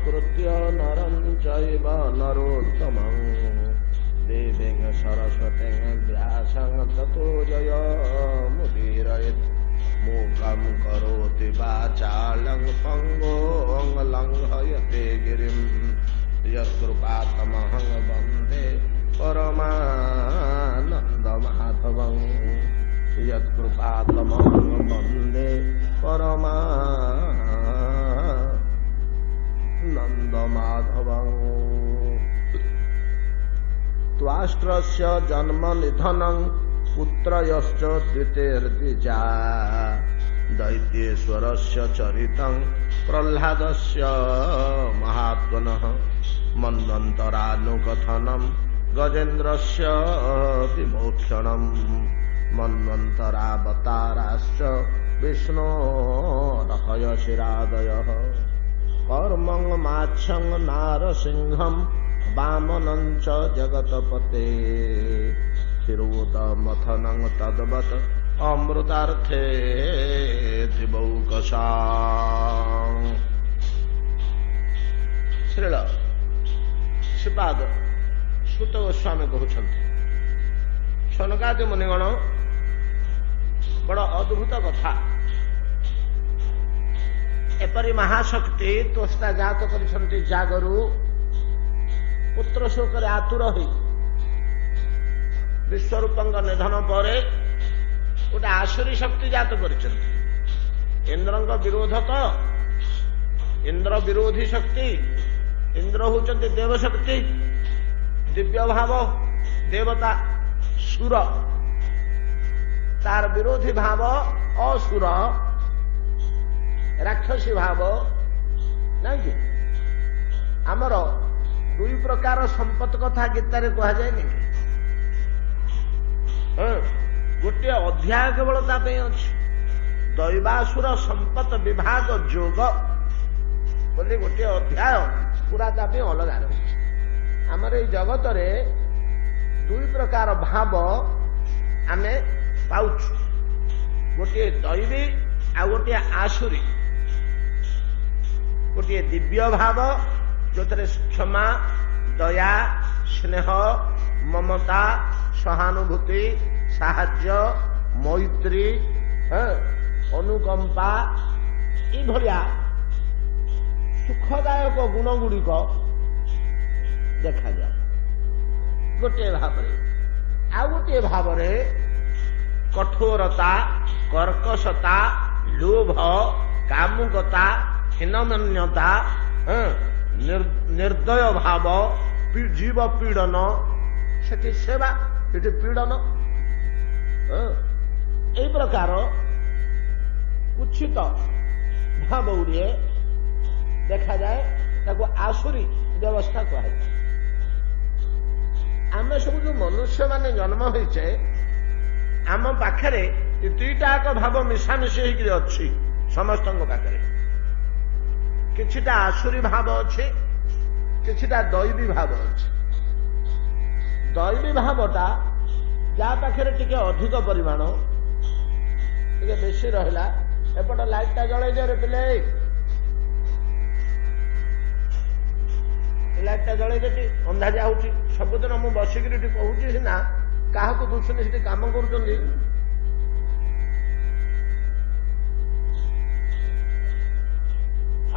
नमस्कृत्य नरं चैव नरोत्तमं देवीं सरस्वतीं व्यासं ततो जयमुदीरयेत् मूकं करोति वाचालं पङ्गुं लङ्घयते गिरिं यत्कृपातमहं वन्दे परमानन्दमाधवं यत्कृपातमहं वन्दे परमानन्दमाधवं त्वाष्ट्रस्य जन्म निधनं पुत्रयश्च द्वितीयर्द्विजा दैत्येश्वरस्य चरितं प्रह्लादस्य महात्मनः मन्वन्तरानुकथनं गजेन्द्रस्य विमोक्षणं मन्वन्तरावताराश्च विष्णोरहयशिरादयः कर्मं माच्छं नारसिंहं वामनं च जगतपते क्षीरोदमथनं तद्वत् अमृतार्थे दिवौकसा। श्रील श्रीपाद सुत गोस्वामी कहते शनकादि मुनिगण बड़ अद्भुत कथा एपरी महाशक्ति त्वष्टा जात करिसंति जागरु पुत्र शोकरे आतुर होई विश्वरूपंग निधन पर गोटे आसुरी शक्ति जात करिसंति इंद्रंग विरोध तो इंद्र विरोधी शक्ति इंद्र होचंति देव शक्ति दिव्य भाव देवता सुर तार विरोधी भाव असुर राक्षसी भाव नहीं आमर दुई प्रकार संपत्ति कथा गीतार कह जाए गोटे अध्याय केवल अच्छी दैवासुर संपत विभाग जोग बोली गोटे अध्याय पूरा अलग रही आमर ये जगत दुई प्रकार भाव आमे पाउछु गोटे दैवी आ गोटे आसुरी गोटे दिव्य भाव जो क्षमा दया स्नेह ममता सहानुभूति साहाज्य मैत्री अनुकंपा ये सुखदायक गुण गुड़िक देखा जाए गोटे भाव आ गोटे भाव कठोरता कर्कशता लोभ कामुकता हीनमान्यता निर्दय भाव जीव पीड़न से सेवा ये पीड़न यही प्रकार कुछित भाव गुड़िए देखा जाए ताको आसुरी व्यवस्था कहुए आम सब जो मनुष्य माने जन्म होइछे आम पाखरे दुईटा भाव मिशामिशी होकर अच्छी समस्त पाखे किछिटा आसुरी भाव अच्छे किछिटा दैवी भाव अच्छे दैवी भावटा जा पाखे टिके अधिक परिमाण टिके बेसी रहिला एपट लाइटा जड़े दे रे पिले लाइटा जड़े दे अंधा जाऊँगी सबुदिन मु बसिक कहूँ सीना क्या दुसुनी से काम कर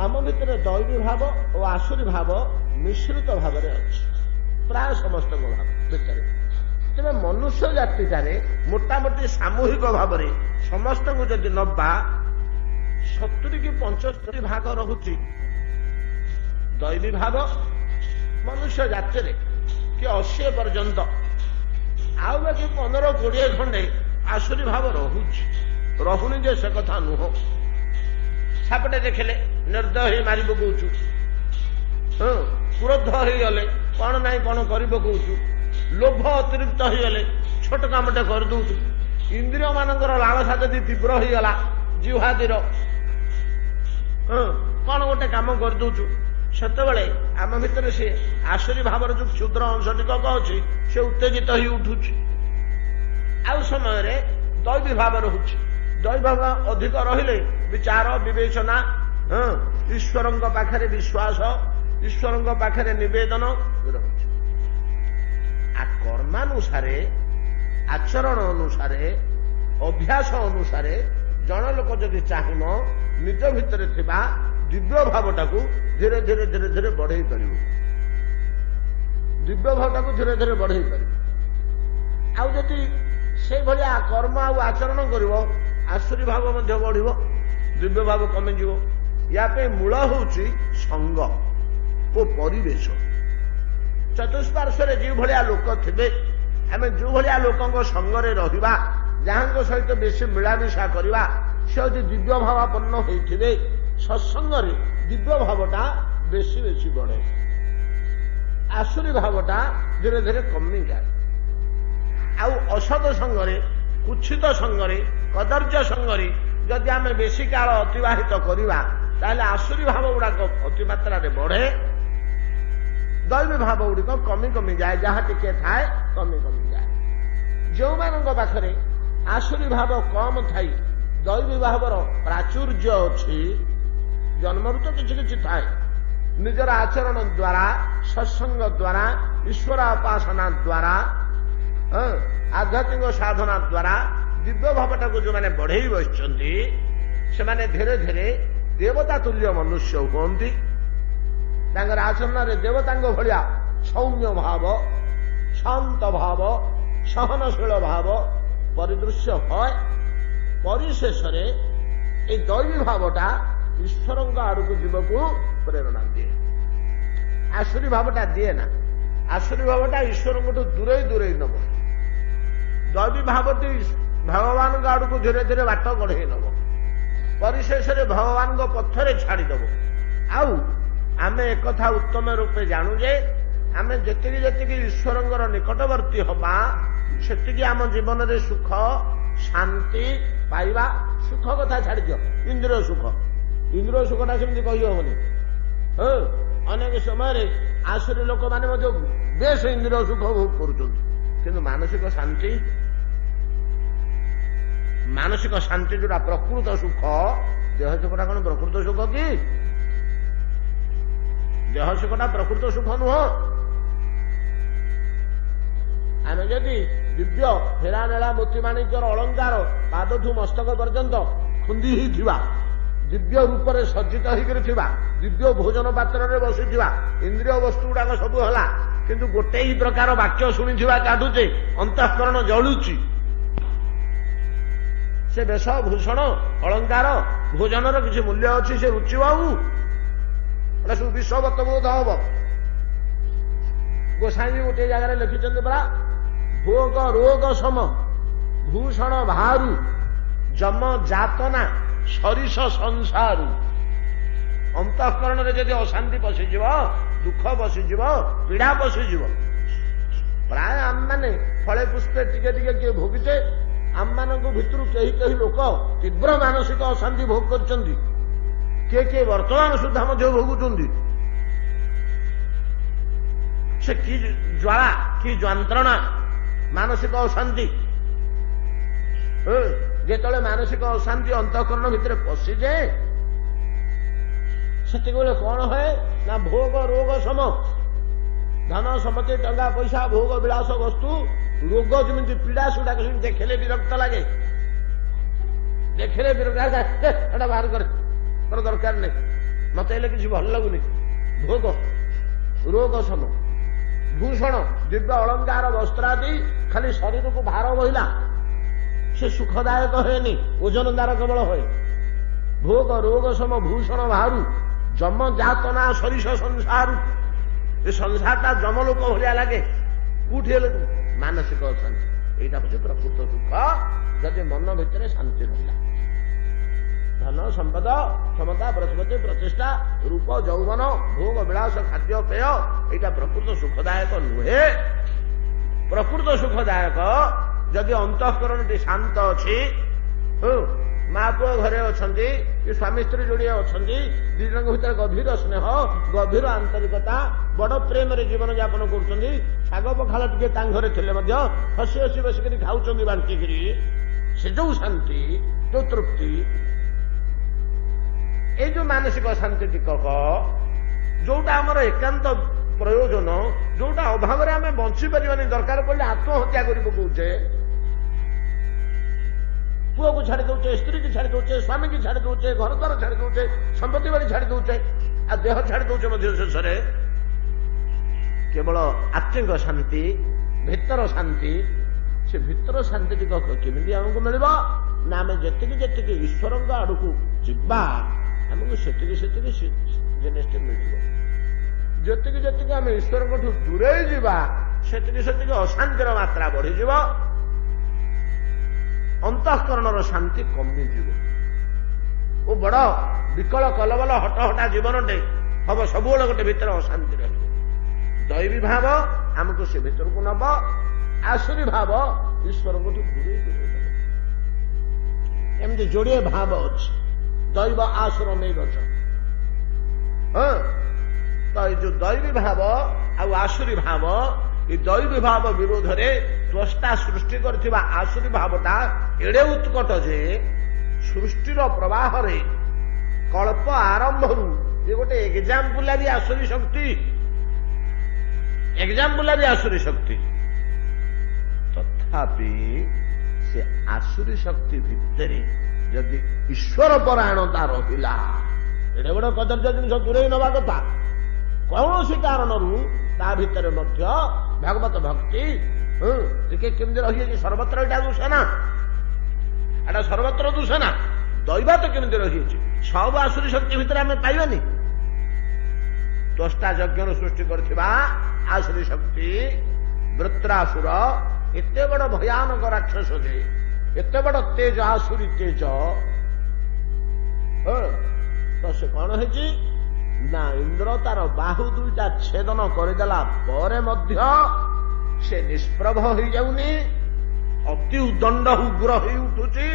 आम भितर दैवी भाव और आसुरी भाव मिश्रित भाव प्राय समस्त भाव भितर तेज मनुष्य जातिटार मोटामोटी सामूहिक भाव समस्त को जदि नवा 70 कि 75 भाग रहुची दैवी भाव मनुष्य जाति कि 80 पर्यंत आउ बाकी 15-20 खंडे आसुरी भाव रहुनी जे से कथा नुह सापटे देखले निर्दय ही मारी पकाउछु क्रोध हो गले कौन ना कौन कर पकाउछु लोभ अतिरिक्त हो गले छोट कामटे कर दउछु इंद्रिय मानकर लालसा जदि तीव्र हो गला जिह्वादीर कौन गोटे काम कर दउछु सेतबेले आम भितर से आसुरी भावर जो क्षुद्र अंश टिकक अच्छी से उत्तेजित हो उठुची आउ समय दैवी भाव रहुची दैवी भाव अधिक रहिले विचार विवेचना ईश्वर पाखे विश्वास ଈଶ୍ୱରଙ୍କ ପାଖରେ ନିବେଦନ ରହୁଛି। କର୍ମାନୁସାରେ, ଆଚରଣ ଅନୁସାରେ, ଅଭ୍ୟାସ ଅନୁସାରେ ଜଣ ଲୋକ ଯଦି ଚାହିଁବ ନିଜ ଭିତରେ ଥିବା ଦିବ୍ୟ ଭାବଟାକୁ ଧୀରେ ଧୀରେ ଧୀରେ ଧୀରେ ବଢେଇ ପାରିବ। ଦିବ୍ୟ ଭାବଟାକୁ ଧୀରେ ଧୀରେ ବଢେଇ ପାରିବ। ଆଉ ଯଦି ସେଇଭଳିଆ କର୍ମ ଆଉ ଆଚରଣ କରିବ, ଆସୁରୀ ଭାବ ମଧ୍ୟ ବଢିବ, ଦିବ୍ୟ ଭାବ କମିଯିବ। ୟା ପାଇଁ ମୂଳ ହେଉଛି ସଙ୍ଗ ଓ ପରିବେଶ। ଚତୁଃପାର୍ଶ୍ୱରେ ଯେଉଁ ଭଳିଆ ଲୋକ ଥିବେ, ଆମେ ଯେଉଁ ଭଳିଆ ଲୋକଙ୍କ ସଙ୍ଗରେ ରହିବା, ଯାହାଙ୍କ ସହିତ ବେଶୀ ମିଳାମିଶା କରିବା, ସେ ଯଦି ଦିବ୍ୟ ଭାବାପନ୍ନ ହୋଇଥିବେ, ସତ୍ସଙ୍ଗରେ ଦିବ୍ୟ ଭାବଟା ବେଶୀ ବେଶୀ ବଢେ, ଆସୁରୀ ଭାବଟା ଧୀରେ ଧୀରେ କମିଯାଏ। ଆଉ ଅସତ ସଙ୍ଗରେ, କୁଚ୍ଛିତ ସଙ୍ଗରେ, କଦର୍ଯ୍ୟ ସଙ୍ଗରେ ଯଦି ଆମେ ବେଶୀ କାଳ ଅତିବାହିତ କରିବା, ତାହେଲେ ଆସୁରୀ ଭାବ ଗୁଡାକ ଅତିମାତ୍ରାରେ ବଢେ, ଦୈବୀ ଭାବ ଗୁଡିକ କମି କମିଯାଏ, ଯାହା ଟିକେ ଥାଏ କମି କମିଯାଏ। ଯେଉଁମାନଙ୍କ ପାଖରେ ଆସୁରୀ ଭାବ କମ ଥାଇ ଦୈବୀ ଭାବର ପ୍ରାଚୁର୍ଯ୍ୟ ଅଛି, ଜନ୍ମରୁ ତ କିଛି କିଛି ଥାଏ, ନିଜର ଆଚରଣ ଦ୍ୱାରା, ସତ୍ସଙ୍ଗ ଦ୍ୱାରା, ଈଶ୍ୱର ଉପାସନା ଦ୍ୱାରା, ଆଧ୍ୟାତ୍ମିକ ସାଧନା ଦ୍ୱାରା ଦିବ୍ୟ ଭାବଟାକୁ ଯେଉଁମାନେ ବଢେଇ ବସିଛନ୍ତି, ସେମାନେ ଧୀରେ ଧୀରେ ଦେବତା ତୁଲ୍ୟ ମନୁଷ୍ୟ ହୁଅନ୍ତି। ତାଙ୍କର ଆଚରଣରେ ଦେବତାଙ୍କ ଭଳିଆ ସୌମ୍ୟ ଭାବ, ଶାନ୍ତ ଭାବ, ସହନଶୀଳ ଭାବ ପରିଦୃଶ୍ୟ ହୁଏ। ପରିଶେଷରେ এই ଦୈବୀ ଭାବଟା ଈଶ୍ୱରଙ୍କ ଆଡକୁ ଯିବାକୁ ପ୍ରେରଣା ଦିଏ। ଆସୁରୀ ଭାବଟା ଦିଏ ନା। ଆସୁରୀ ଭାବଟା ଈଶ୍ୱରଙ୍କଠୁ ଦୂରେଇ ଦୂରେଇ ନେବ। ଦୈବୀ ଭାବଟି ଭଗବାନଙ୍କ ଆଡକୁ ଧୀରେ ଧୀରେ ବାଟ କଢେଇ ନେବ, ପରିଶେଷରେ ଭଗବାନଙ୍କ ପଥରେ ଛାଡ଼ିଦେବ। ଆଉ ଆମେ ଏକଥା ଉତ୍ତମ ରୂପେ ଜାଣୁ ଯେ ଆମେ ଯେତିକି ଯେତିକି ଈଶ୍ୱରଙ୍କର ନିକଟବର୍ତ୍ତୀ ହବା, ସେତିକି ଆମ ଜୀବନରେ ସୁଖ ଶାନ୍ତି ପାଇବା। ସୁଖ କଥା ଛାଡ଼ିଦିଅ, ଇନ୍ଦ୍ରିୟ ସୁଖ, ଇନ୍ଦ୍ରିୟ ସୁଖଟା ସେମିତି କହିହେବନି। ଅନେକ ସମୟରେ ଆସୁରୀ ଲୋକମାନେ ମଧ୍ୟ ବେଶ ଇନ୍ଦ୍ରିୟ ସୁଖ ଭୋଗ କରୁଛନ୍ତି, କିନ୍ତୁ ମାନସିକ ଶାନ୍ତି, ମାନସିକ ଶାନ୍ତି ଯୋଉଟା ପ୍ରକୃତ ସୁଖ, ଦେହ ସୁଖଟା କଣ ପ୍ରକୃତ ସୁଖ କି? ଦେହ ସୁଖଟା ପ୍ରକୃତ ସୁଖ ନୁହଁ। ଆମେ ଯଦି ଦିବ୍ୟ ହେରା ନେଳା ମୋତି ମାଣିକ୍ୟର ଅଳଙ୍କାର ପାଦଠୁ ମସ୍ତକ ପର୍ଯ୍ୟନ୍ତ ଖୁନ୍ଦି ହେଇଥିବା, ଦିବ୍ୟ ରୂପରେ ସଜ୍ଜିତ ହେଇକରି ଥିବା, ଦିବ୍ୟ ଭୋଜନ ପାତ୍ରରେ ବସିଥିବା, ଇନ୍ଦ୍ରିୟ ବସ୍ତୁ ଗୁଡାକ ସବୁ ହେଲା, କିନ୍ତୁ ଗୋଟେ ହିଁ ପ୍ରକାର ବାକ୍ୟ ଶୁଣିଥିବା କାଢୁଛେ, ଅନ୍ତଃକରଣ ଜଳୁଛି। ସେ ବେଶ ଭୂଷଣ ଅଳଙ୍କାର ଭୋଜନର କିଛି ମୂଲ୍ୟ ଅଛି? ସେ ରୁଚିବ ଆଉ? ଏଟା ସବୁ ବିଶ୍ୱବତବୋଧ ହବ। ଗୋସାଇଁ ଗୋଟିଏ ଜାଗାରେ ଲେଖିଛନ୍ତି ପରା, ଭୋଗ ରୋଗ ସମ ଭୂଷଣ ଭାରୁ ଯମ ଯାତନା ସରିଷ ସଂସାରୁ। ଅନ୍ତଃକରଣରେ ଯଦି ଅଶାନ୍ତି ପଶିଯିବ, ଦୁଃଖ ପଶିଯିବ, ପୀଡା ପଶିଯିବ, ପ୍ରାୟ ଆମମାନେ ଫଳେ ପୁଷ୍ପେ ଟିକେ ଟିକେ କିଏ ଭୋଗିଛେ, ଆମମାନଙ୍କ ଭିତରୁ କେହି କେହି ଲୋକ ତୀବ୍ର ମାନସିକ ଅଶାନ୍ତି ଭୋଗ କରିଛନ୍ତି, କିଏ କିଏ ବର୍ତ୍ତମାନ ସୁଦ୍ଧା ମଧ୍ୟ ଭୋଗୁଛନ୍ତି। ସେ କି ଜ୍ୱାଳା, କି ଯନ୍ତ୍ରଣା, ମାନସିକ ଅଶାନ୍ତି। ଯେତେବେଳେ ମାନସିକ ଅଶାନ୍ତି ଅନ୍ତଃକରଣ ଭିତରେ ପଶିଯାଏ, ସେତିକିବେଳେ କଣ ହୁଏ ନା ଭୋଗ ରୋଗ ସମ, ଧନ ସମ୍ପତ୍ତି, ଟଙ୍କା ପଇସା, ଭୋଗ ବିଳାସ ବସ୍ତୁ, ରୋଗ ଯେମିତି ପୀଡା ସୁଡାକ ସେମିତି ଦେଖିଲେ ବିରକ୍ତ ଲାଗେ, ଦେଖିଲେ ବିରକ୍ତ ଏଟା ବାହାର କରେ, ମୋର ଦରକାର ନାହିଁ, ମତେ ହେଲେ କିଛି ଭଲ ଲାଗୁନି। ଭୋଗ ରୋଗ ସମ ଭୂଷଣ ଦିବ୍ୟ ଅଳଙ୍କାର ବସ୍ତ୍ରାଦି ଖାଲି ଶରୀରକୁ ଭାର ବହିଲା, ସେ ସୁଖଦାୟକ ହୁଏନି, ଓଜନଦାର କେବଳ ହୁଏ। ଭୋଗ ରୋଗ ସମ ଭୂଷଣ ଭାରୁ ଯମ ଯାତନା ସରିଷ ସଂସାରୁ। ଏ ସଂସାରଟା ଯମଲୋକ ଭଳିଆ ଲାଗେ। କୋଉଠି ହେଲେ ମାନସିକ ଅଶାନ୍ତି। ଏଇଟା ହଉଛି ପ୍ରକୃତ ସୁଖ, ଯଦି ମନ ଭିତରେ ଶାନ୍ତି ରହିଲା। ଧନ ସମ୍ପଦ କ୍ଷମତା ପ୍ରତିପତ୍ତି ପ୍ରତିଷ୍ଠା ରୂପ ଯୌବନ ଭୋଗ ବିଳାସ ଖାଦ୍ୟ ପେୟ ଏଇଟା ପ୍ରକୃତ ସୁଖଦାୟକ ନୁହେଁ। ପ୍ରକୃତ ସୁଖଦାୟକ ଯଦି ଅନ୍ତଃକରଣଟି ଶାନ୍ତ ଅଛି, ମା ପୁଅ ଘରେ ଅଛନ୍ତି, କି ସ୍ୱାମୀ ସ୍ତ୍ରୀ ଯୋଡ଼ିଏ ଅଛନ୍ତି, ଦି ଜଣଙ୍କ ଭିତରେ ଗଭୀର ସ୍ନେହ, ଗଭୀର ଆନ୍ତରିକତା, ବଡ ପ୍ରେମରେ ଜୀବନ ଯାପନ କରୁଛନ୍ତି, ଶାଗ ପଖାଳ ଟିକେ ତାଙ୍କ ଘରେ ଥିଲେ ମଧ୍ୟ ହସି ହସି ବସିକରି ଖାଉଛନ୍ତି ବାଣ୍ଟିକିରି, ସେ ଯୋଉ ଶାନ୍ତି, ଯୋଉ ତୃପ୍ତି, এই যে ମାନସିକ ଶାନ୍ତି ଟିକକ जोटा आमर एकांत प्रयोजन जोटा अभाव आम बंची पारानी दरकार पड़े आत्महत्या कर पकाउे पुओ को छाड़ी दौचे स्त्री की छाड़ी दौचे स्वामी की छाड़ी दौचे घर द्वार छाड़ी दौचे संपत्ति बाड़ी छाड़ी दौचे आ देह छाड़ी दौचे शेष केवल आत्मिक शांति भितर शांति से भितर शांति टी केमी आमको मिल ना आम जी ईश्वर आड़ को जा आमको से जिनिस मिल जी आम ईश्वर दूरे जा से अशांतिर मात्रा बढ़ीज अंतःकरण शांति कमिज वो बड़ विकल कलबल हटहटा जीवनटे हम सब गोटे भितर अशांति रही दैवी भाव आमको से भीतर को नब आसुरी भाव ईश्वर को दूरे एमती जोड़े भाव अच्छे दैव आसुर नहीं बच हाँ तो ये जो दैवी भाव आसुरी भाव ये दैवी भाव विरोध में त्वष्टा सृष्टि करथिबा आसुरी भावटा एड़े उत्कट जे सृष्टिर प्रवाह रे कल्प आरंभ ये गोटे एग्जाम्पुलारी आसुरी शक्ति एग्जाम्पुलारी आसुरी शक्ति तथापि से आसुरी शक्ति भितर जदि ईश्वर परायणता रहिला एड़े बड़ कदर्य जिनिस दूरे नवा कथा कौन सी कारण ता भितर भागवत भक्ति केमती रही सर्वत्र एटा दूषणा एटा सर्वत्र दूषणा दैवा तो केमती रही सब आसुरी शक्ति भितर आम पाइबानी त्वष्टा यज्ञ सृष्टि करथिबा आसुरी शक्ति वृत्रासुर एते बड़ भयानक राक्षस जे एते बड़ तेज आसुरी तेज तो से कौन है ना इंद्र तार बाहु दुईटा छेदन करदेला परे मध्य से निष्प्रभ हो जाऊनी अति उदंड उग्र हो उठुची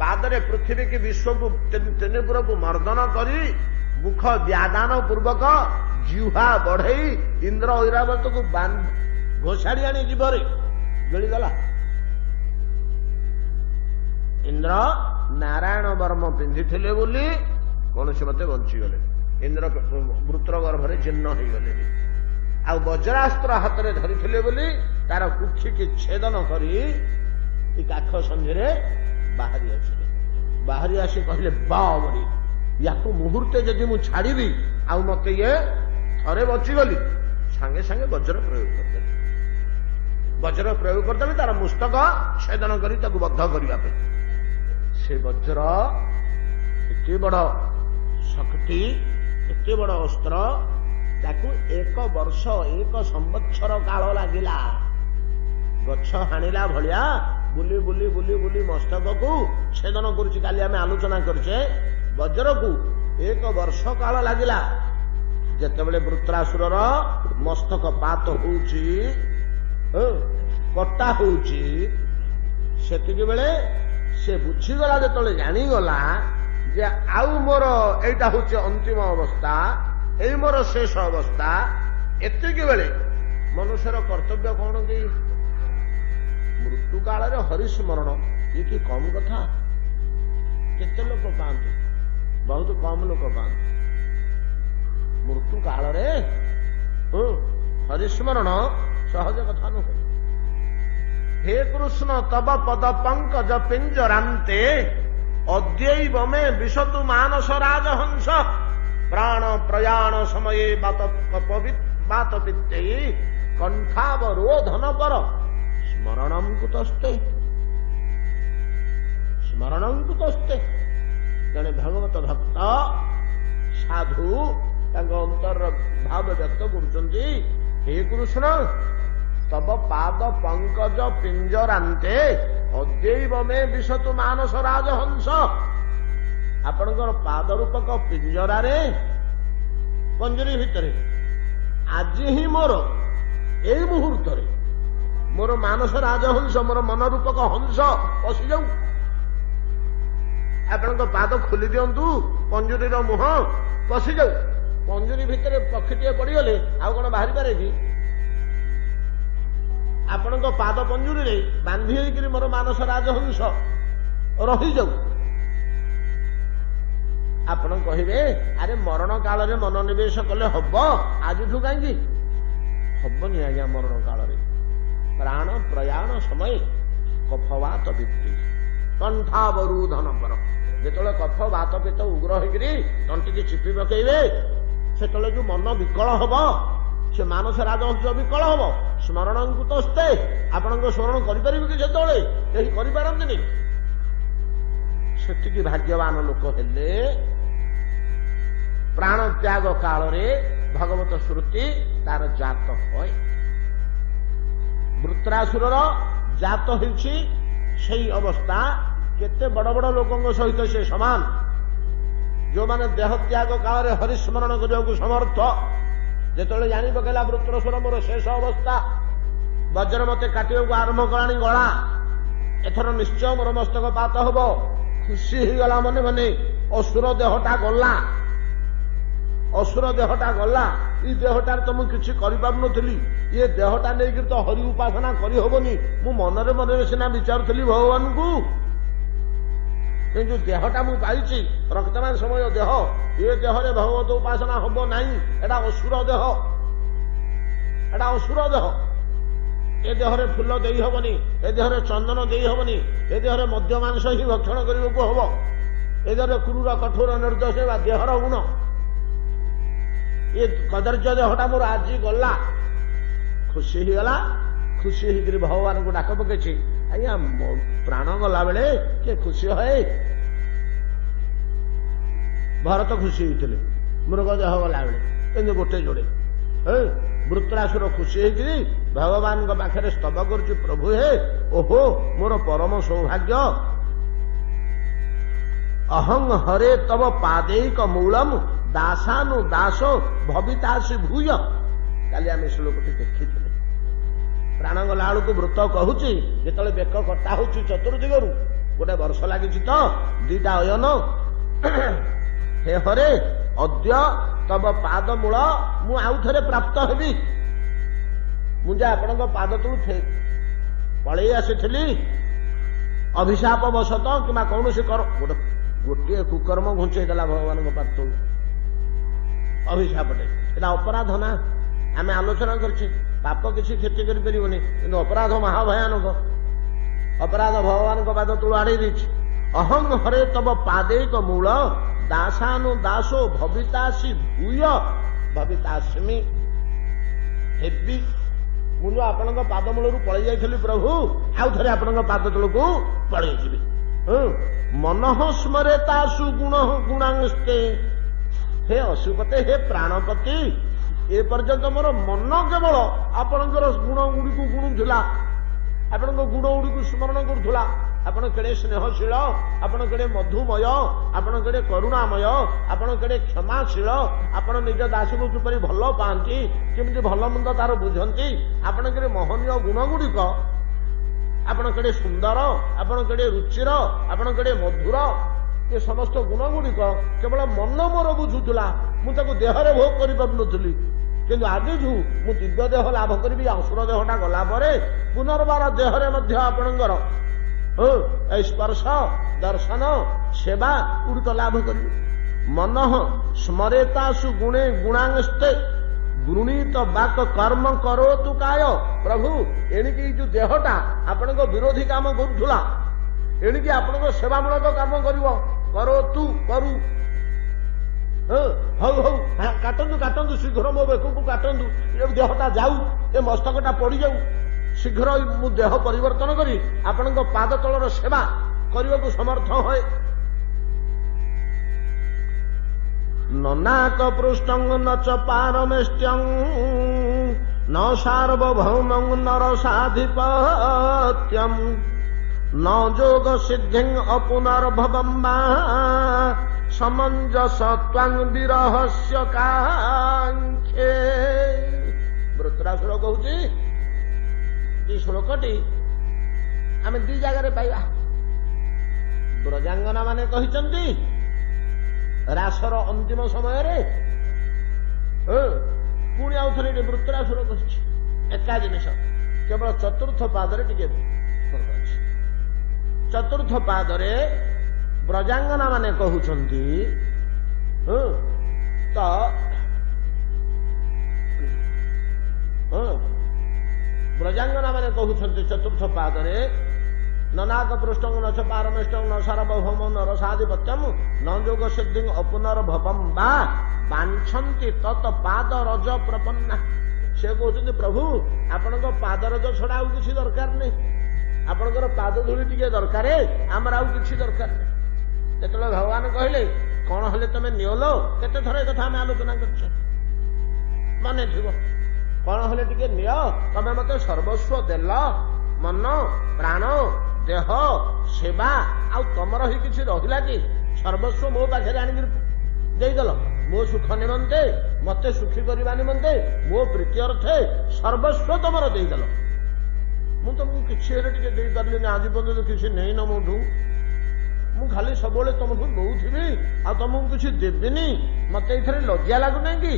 पादरे पृथ्वी की विश्व को तेनेपुर को मर्दन करी मुख व्यादान पूर्वक जिह्वा बढ़ई इंद्र ऐरावत को घोषाड़ी आनी जीवरे गलीगला इंद्र नारायण वर्म पिंधि बोली कौन से मत बंचीगले इंद्र वृत्र गर्भ में जीर्ण हो गले आ वज्रास्त्र हाथ में धरी बोली तार कुक्षी की छेदन करी काख संधि बाहरी आसी कहले बावरी या मुहूर्ते जदि मु छाड़ी आ मत ये थरे बचीगली सांगे सांगे वज्र प्रयोग करदेवी तार मुस्तक छेदन करी बद्ध करने से वज्र एते बड़ शक्ति एते बड़ अस्त्र ताकू एक वर्ष एक संवत्सर काल लगिला गछ हाणिला भलिया बुली बुली बुली बुली मस्तक को छेदन करुची काली आम आलोचना करछे वज्र को एक वर्ष काल लगिला जेतेबेले वृत्रासुरर मस्तक पात होउची कटा होउची सेतिके बेले से बुझीगला जेतले जानीगला जे आउ मोर एटा होचे अंतिम अवस्था यही मोर शेष अवस्था एतिक बेले मनुष्यर कर्तव्य कौन कि मृत्यु काल हरिस्मरण ये कि कम कथा केते लोक पाते बहुत कम लोक पाते मृत्यु काल हरिस्मरण सहज कथा नुहे हे कृष्ण तब पद पंकज पिंजरांते अद्यैव में विशतु मानस राजहंस प्राण प्रयाण समये बात पित्ते कंठावरोधन पर स्मरणं कुतस्ते जड़े भगवत भक्त साधु अंतर भाव व्यक्त करुचंती हे कृष्ण तब पाद पंकज पिंजरांते अद्यैव में विशतु मानस राजहंस आपणकर पाद रूपक पिंजरा रे पंजरी भितर आज ही मोर ए मुहूर्त मोर मानस राजहंस मोर मन रूपक हंस पशि जाऊ आपण पाद खोली दिंतु पंजुरी मुह पशि जाऊ पंजुरी भितर पक्षीटे पड़गले आउ कौन बाहरी पारे कि आपण पाद पंजुरी बांधी होकर मोर मानस राजहंस रही जाऊ ଆପଣ କହିବେ ଆରେ ମରଣ କାଳରେ ମନୋନିବେଶ କଲେ ହବ, ଆଜିଠୁ କାହିଁକି ହବନି ଆଜ୍ଞା। ମରଣ କାଳରେ ପ୍ରାଣ ପ୍ରୟାଣ ସମୟ କଫବାତ ଭିତ୍ତି କଣ୍ଠାବରୁଧନ ପର, ଯେତେବେଳେ କଫ ବାତ ପିତ ଉଗ୍ର ହେଇକିରି ତଣ୍ଟିକି ଚିପି ପକେଇବେ, ସେତେବେଳେ ଯୋଉ ମନ ବିକଳ ହବ, ସେ ମାନସ ରାଜହଂସ ବିକଳ ହବ। ସ୍ମରଣଙ୍କୁ ତ ସ୍ତେ, ଆପଣଙ୍କ ସ୍ମରଣ କରିପାରିବେ କି ସେତେବେଳେ? କେହି କରିପାରନ୍ତିନି। ସେତିକି ଭାଗ୍ୟବାନ ଲୋକ ହେଲେ ପ୍ରାଣ ତ୍ୟାଗ କାଳରେ ଭଗବତ ଶ୍ରୁତି ତାର ଜାତ ହୁଏ। ବୃତ୍ରାସୁରର ଜାତ ହେଉଛି ସେଇ ଅବସ୍ଥା। କେତେ ବଡ ବଡ ଲୋକଙ୍କ ସହିତ ସେ ସମାନ, ଯୋଉମାନେ ଦେହ ତ୍ୟାଗ କାଳରେ ହରିସ୍ମରଣ କରିବାକୁ ସମର୍ଥ। ଯେତେବେଳେ ଜାଣି ପକେଇଲା ବୃତ୍ରାସୁର ମୋର ଶେଷ ଅବସ୍ଥା, ବଜ୍ର ମତେ କାଟିବାକୁ ଆରମ୍ଭ କଲାଣି ଗଳା, ଏଥର ନିଶ୍ଚୟ ମୋର ମସ୍ତକ ପାତ ହବ, ଖୁସି ହେଇଗଲା ମନେ ମନେ। ଅସୁର ଦେହଟା ଗଲା, ଅସୁର ଦେହଟା ଗଲା। ଏଇ ଦେହଟାରେ ତ ମୁଁ କିଛି କରିପାରୁନଥିଲି, ଇଏ ଦେହଟା ନେଇକିରି ତ ହରି ଉପାସନା କରିହବନି। ମୁଁ ମନରେ ମନରେ ସିନା ବିଚାରୁଥିଲି ଭଗବାନଙ୍କୁ, କିନ୍ତୁ ଦେହଟା ମୁଁ ପାଇଛି, ରକ୍ତମାନ ସମୟ ଦେହ, ଏ ଦେହରେ ଭଗବତ ଉପାସନା ହବ ନାହିଁ। ଏଟା ଅସୁର ଦେହ, ଏଟା ଅସୁର ଦେହ। ଏ ଦେହରେ ଫୁଲ ଦେଇ ହବନି, ଏ ଦେହରେ ଚନ୍ଦନ ଦେଇ ହବନି, ଏ ଦେହରେ ମଦ୍ୟ ମାଂସ ହିଁ ଭକ୍ଷଣ କରିବାକୁ ହବ, ଏ ଦେହରେ କ୍ରୂର କଠୋର ନିର୍ଦ୍ଦୋଷ ବା ଦେହର ଗୁଣ। ଏ କଦର୍ଯ୍ୟ ଦେହଟା ମୋର ଆଜି ଗଲା, ଖୁସି ହେଇଗଲା। ଖୁସି ହେଇକିରି ଭଗବାନଙ୍କୁ ଡାକ ପକେଇଛି। ଆଜ୍ଞା ପ୍ରାଣ ଗଲା ବେଳେ କିଏ ଖୁସି ହଏ? ଭରତ ଖୁସି ହେଇଥିଲେ ମୃଗ ଦେହ ଗଲା ବେଳେ, ଏମିତି ଗୋଟେ ଯୋଡେ। ବୃତ୍ରାସୁର ଖୁସି ହେଇକିରି ଭଗବାନଙ୍କ ପାଖରେ ସ୍ତବ କରୁଛି, ପ୍ରଭୁ ହେ, ଓହୋ ମୋର ପରମ ସୌଭାଗ୍ୟ, ଅହଂ ହରେ ତବ ପାଦେଇକ ମୂଳମ ଦାସାନୁ ଦାସ ଭବିତାସି ଭୂୟ। କାଲି ଆମେ ଶ୍ଲୋକଟି ଦେଖିଥିଲେ। ପ୍ରାଣ ଗଲା ବେଳକୁ ବୃତ କହୁଛି, ଯେତେବେଳେ ବେକ କଟା ହଉଛି ଚତୁର୍ଦିଗରୁ, ଗୋଟେ ବର୍ଷ ଲାଗିଛି ତ, ଦିଟା ଅୟନ, ହେ ହରେ ଅଦ୍ୟ ତବ ପାଦ ମୂଳ ମୁଁ ଆଉ ଥରେ ପ୍ରାପ୍ତ ହେବି। ମୁଁ ଯେ ଆପଣଙ୍କ ପାଦ ତଳୁ ପଳେଇ ଆସିଥିଲି, ଅଭିଶାପ ବଶତ କିମ୍ବା କୌଣସି ଗୋଟିଏ କୁକର୍ମ ଘୁଞ୍ଚେଇ ଦେଲା ଭଗବାନଙ୍କ ପାଦ ତଳୁ, ଅଭିଶାପଟେ। ଏଟା ଅପରାଧ ନା, ଆମେ ଆଲୋଚନା କରିଛେ। ପାପ କିଛି କ୍ଷତି କରିପାରିବନି, କିନ୍ତୁ ଅପରାଧ ମହାଭୟାନକ। ଅପରାଧ ଭଗବାନଙ୍କ ପାଦ ତଳୁ ଆଡେଇ ଦେଇଛି। ଅହଂ ହରେ ତବ ପାଦେକ ମୂଳ ଦାସାନୁ ଦାସୋ ଭବିତାସି ଭୂୟ ଭବିତାସ୍ମି। ହେବି, ମୁଁ ଯୋଉ ଆପଣଙ୍କ ପାଦ ମୂଳରୁ ପଳେଇ ଯାଇଥିଲି ପ୍ରଭୁ, ଆଉ ଥରେ ଆପଣଙ୍କ ପାଦ ତଳକୁ ପଳେଇ ଯିବି। ମନଃ ସ୍ମରେ ତାସୁ ଗୁଣ ଗୁଣାଂସ୍ତେ। ହେ ଅସୁପତେ, ହେ ପ୍ରାଣପତି, ଏ ପର୍ଯ୍ୟନ୍ତ ମୋର ମନ କେବଳ ଆପଣଙ୍କର ଗୁଣ ଗୁଡ଼ିକୁ ଗୁଣୁଥିଲା, ଆପଣଙ୍କ ଗୁଣ ଗୁଡ଼ିକୁ ସ୍ମରଣ କରୁଥିଲା। ଆପଣ କେଡ଼େ ସ୍ନେହଶୀଳ, ଆପଣ କେଡ଼େ ମଧୁମୟ, ଆପଣ କେଡ଼େ କରୁଣାମୟ, ଆପଣ କେଡ଼େ କ୍ଷମାଶୀଳ, ଆପଣ ନିଜ ଦାସୀକୁ କିପରି ଭଲ ପାଆନ୍ତି, କେମିତି ଭଲ ମନ୍ଦ ତାର ବୁଝନ୍ତି, ଆପଣ କେଡ଼େ ମହନୀୟ ଗୁଣ ଗୁଡ଼ିକ, ଆପଣ କେଡ଼େ ସୁନ୍ଦର, ଆପଣ କେଡ଼େ ରୁଚିର, ଆପଣ କେଡ଼େ ମଧୁର, ଏ ସମସ୍ତ ଗୁଣ ଗୁଡ଼ିକ କେବଳ ମନ ମୋର ବୁଝୁଥିଲା, ମୁଁ ତାକୁ ଦେହରେ ଭୋଗ କରିପାରୁନଥିଲି। କିନ୍ତୁ ଆଜିଠୁ ମୁଁ ଦିବ୍ୟ ଦେହ ଲାଭ କରିବି। ଅସୁର ଦେହଟା ଗଲା ପରେ ପୁନର୍ବାର ଦେହରେ ମଧ୍ୟ ଆପଣଙ୍କର ସ୍ପର୍ଶ ଦର୍ଶନ ସେବା ଗୁଡ଼ିକ ଲାଭ କରିବି। ମନଃ ସ୍ମରେତାସୁ ଗୁଣେ ଗୁଣାଂସ୍ତେ ଗୃଣୀତ ବାକ କର୍ମ କରୋତୁ କାୟ। ପ୍ରଭୁ ଏଣିକି ଏଇ ଯୋଉ ଦେହଟା ଆପଣଙ୍କ ବିରୋଧୀ କାମ କରୁଥିଲା, ଏଣିକି ଆପଣଙ୍କ ସେବାମୂଳକ କାମ କରିବ। କରୋତୁ, କରୁ, ହଉ ହଉ, କାଟନ୍ତୁ କାଟନ୍ତୁ, ଶୀଘ୍ର ମୋ ବେକକୁ କାଟନ୍ତୁ, ଏ ଦେହଟା ଯାଉ, ଏ ମସ୍ତକଟା ପଡିଯାଉ, ଶୀଘ୍ର ମୁଁ ଦେହ ପରିବର୍ତ୍ତନ କରି ଆପଣଙ୍କ ପାଦ ତଳର ସେବା କରିବାକୁ ସମର୍ଥ ହୁଏ। ନନାକ ପୃଷ୍ଠଂ ନଚ ପାରମେଷ୍ଟ୍ୟଂ ନ ସାର୍ବଭୌମଂ ନରସାଧିପତ୍ୟଂ ନ ଯୋଗ ସିଦ୍ଧିଂ ଅପୁନର୍ଭବଂ ବା ସମଞ୍ଜସ ତ୍ୱାଂ ବିରହସ୍ୟ କାଙ୍କ୍ଷେ। ବୃତ୍ରାସୁର କହୁଛି, এই ଶ୍ଳୋକଟି ଆମେ ଦି ଜାଗାରେ ପାଇବା। ବ୍ରଜାଙ୍ଗନା ମାନେ କହିଛନ୍ତି ରାସର ଅନ୍ତିମ ସମୟରେ, ପୁଣି ଆଉ ଥରେ ବୃତ୍ରାସୁର କହିଛି ଏକା ଜିନିଷ, କେବଳ ଚତୁର୍ଥ ପାଦରେ ଟିକେ ଫରକ ଅଛି। ଚତୁର୍ଥ ପାଦରେ ବ୍ରଜାଙ୍ଗନା ମାନେ କହୁଛନ୍ତି तो ब्रजांगना मैंने कहते चतुर्थ पादरे नाक पृष्ठ न च पारमेष्ट न सार्वभौम न रसाधिपत्यम न जोग सिद्धि अपुनर्भवम बा बांछन्ति तत् पाद रज प्रपन्ना। से कहते प्रभु आपण पाद रज छड़ा आउ किसी दरकार नहीं, आपणकर पाद धूली टिके दरकार, आमर आउ किसी दरकार नहीं। जो भगवान कहले कौन हेले तुम नियोलो केते थर एक कथा आम आलोचना कर मन थी कौन हेले टिके नियो तमे मते सर्वस्व देल मन प्राण देह सेवा आउ तमर ही किसी रहिला कि सर्वस्व मो पाखे आनिक देदेल मो सुख निमंते मते सुखी करने निमंते मो प्रीति अर्थे सर्वस्व तमर देदेल मु तुमको किसी टे पारे आज पर्यटन किसी नहीं न मोठू मु खाली सब तुमको नौथी आ तुमको किसी देविनी मत ये लज्जा लगुना कि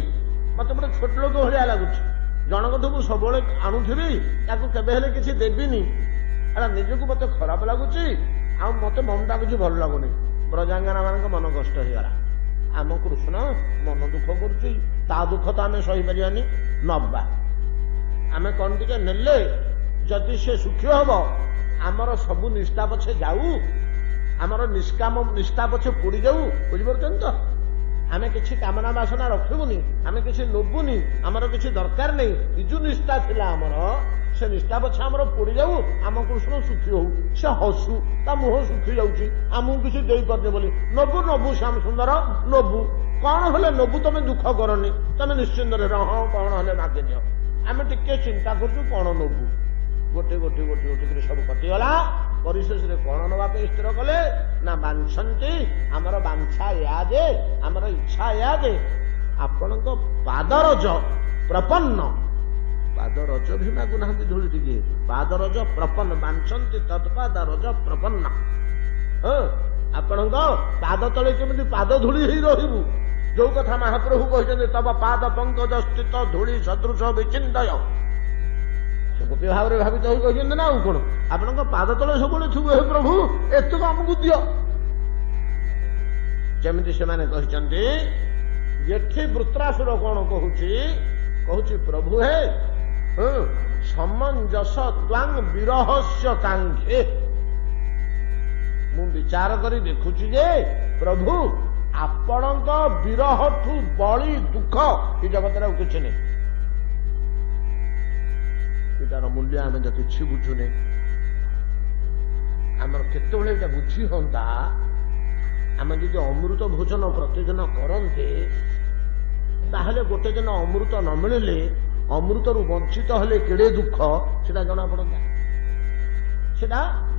मत गोटे छोट लोक भाया लगुच जनकठू मुझे सब आणुथी ताकू केवे किसी देविनी एटा निजक मत खराब लगुच मत मनटा किसी भल लगुनि। ब्रजांगना मान मन कष्ट होगा आम कृष्ण मन दुख करुच्ची दुख तो आम सही पारानी नवा आम कौन टे नेले जदि से सुखी हम आमर सबू निष्ठा पछे जाऊ आमर निष्काम निष्ठा पछे पोड़ी जाऊ बुझीपार तो आम किसी कामना बासना रखबुनि आम किसी नबुनि आमर किसी दरकार नहीं इजु निष्ठा थिला आमर से निष्ठा पछे आमर पोड़ी जाऊ आम कृष्ण सुखी हो से हसु ता मुह सुखी जाऊँगी आमको किसी दे पारे बोली नबु नबु श्याम सुंदर नबु कौन हेले नबु तुम दुख करनी तुम निश्चिंत हाँ कौन हेले मागे नियो आम टिके चिंता करूँ कौन नबु गोटे गोटे गोटे गोटे सब कटिगला परिशेष कौन नवा स्थिर कले ना बांछन्ति आमर बांछा या जे आमर इच्छा या जे आपण पादरज प्रपन्न पादरज भी मागुना धूली टिके पादरज प्रपन्न बांछन्ति तत्पादरज प्रपन्न आपण पाद तले केमी पाद धूली ही रहबू जो कथा महाप्रभु कहते तब पाद पंकज स्थित धूली सदृश विचिंतय गोपी भाव में भावित हो कहते ना कौन आपण पाद तले सब थी हे प्रभु एत आमको दियो जमी से कहते वृत्रासुर कौन कहूँ प्रभु हे समंजस त्वांग विरहस्य कांक्षे मु विचार करी देखुची जे प्रभु आपण विरह ठू बड़ी दुख ये जगत किसी नहीं यार मूल्य आम तो कि बुझुने आमर केतबले बुझी हंता आम जो अमृत भोजन प्रतिदिन करते ताहले गोटे दिन अमृत न मिले अमृत रु वंचित हेले केड़े दुख सेटा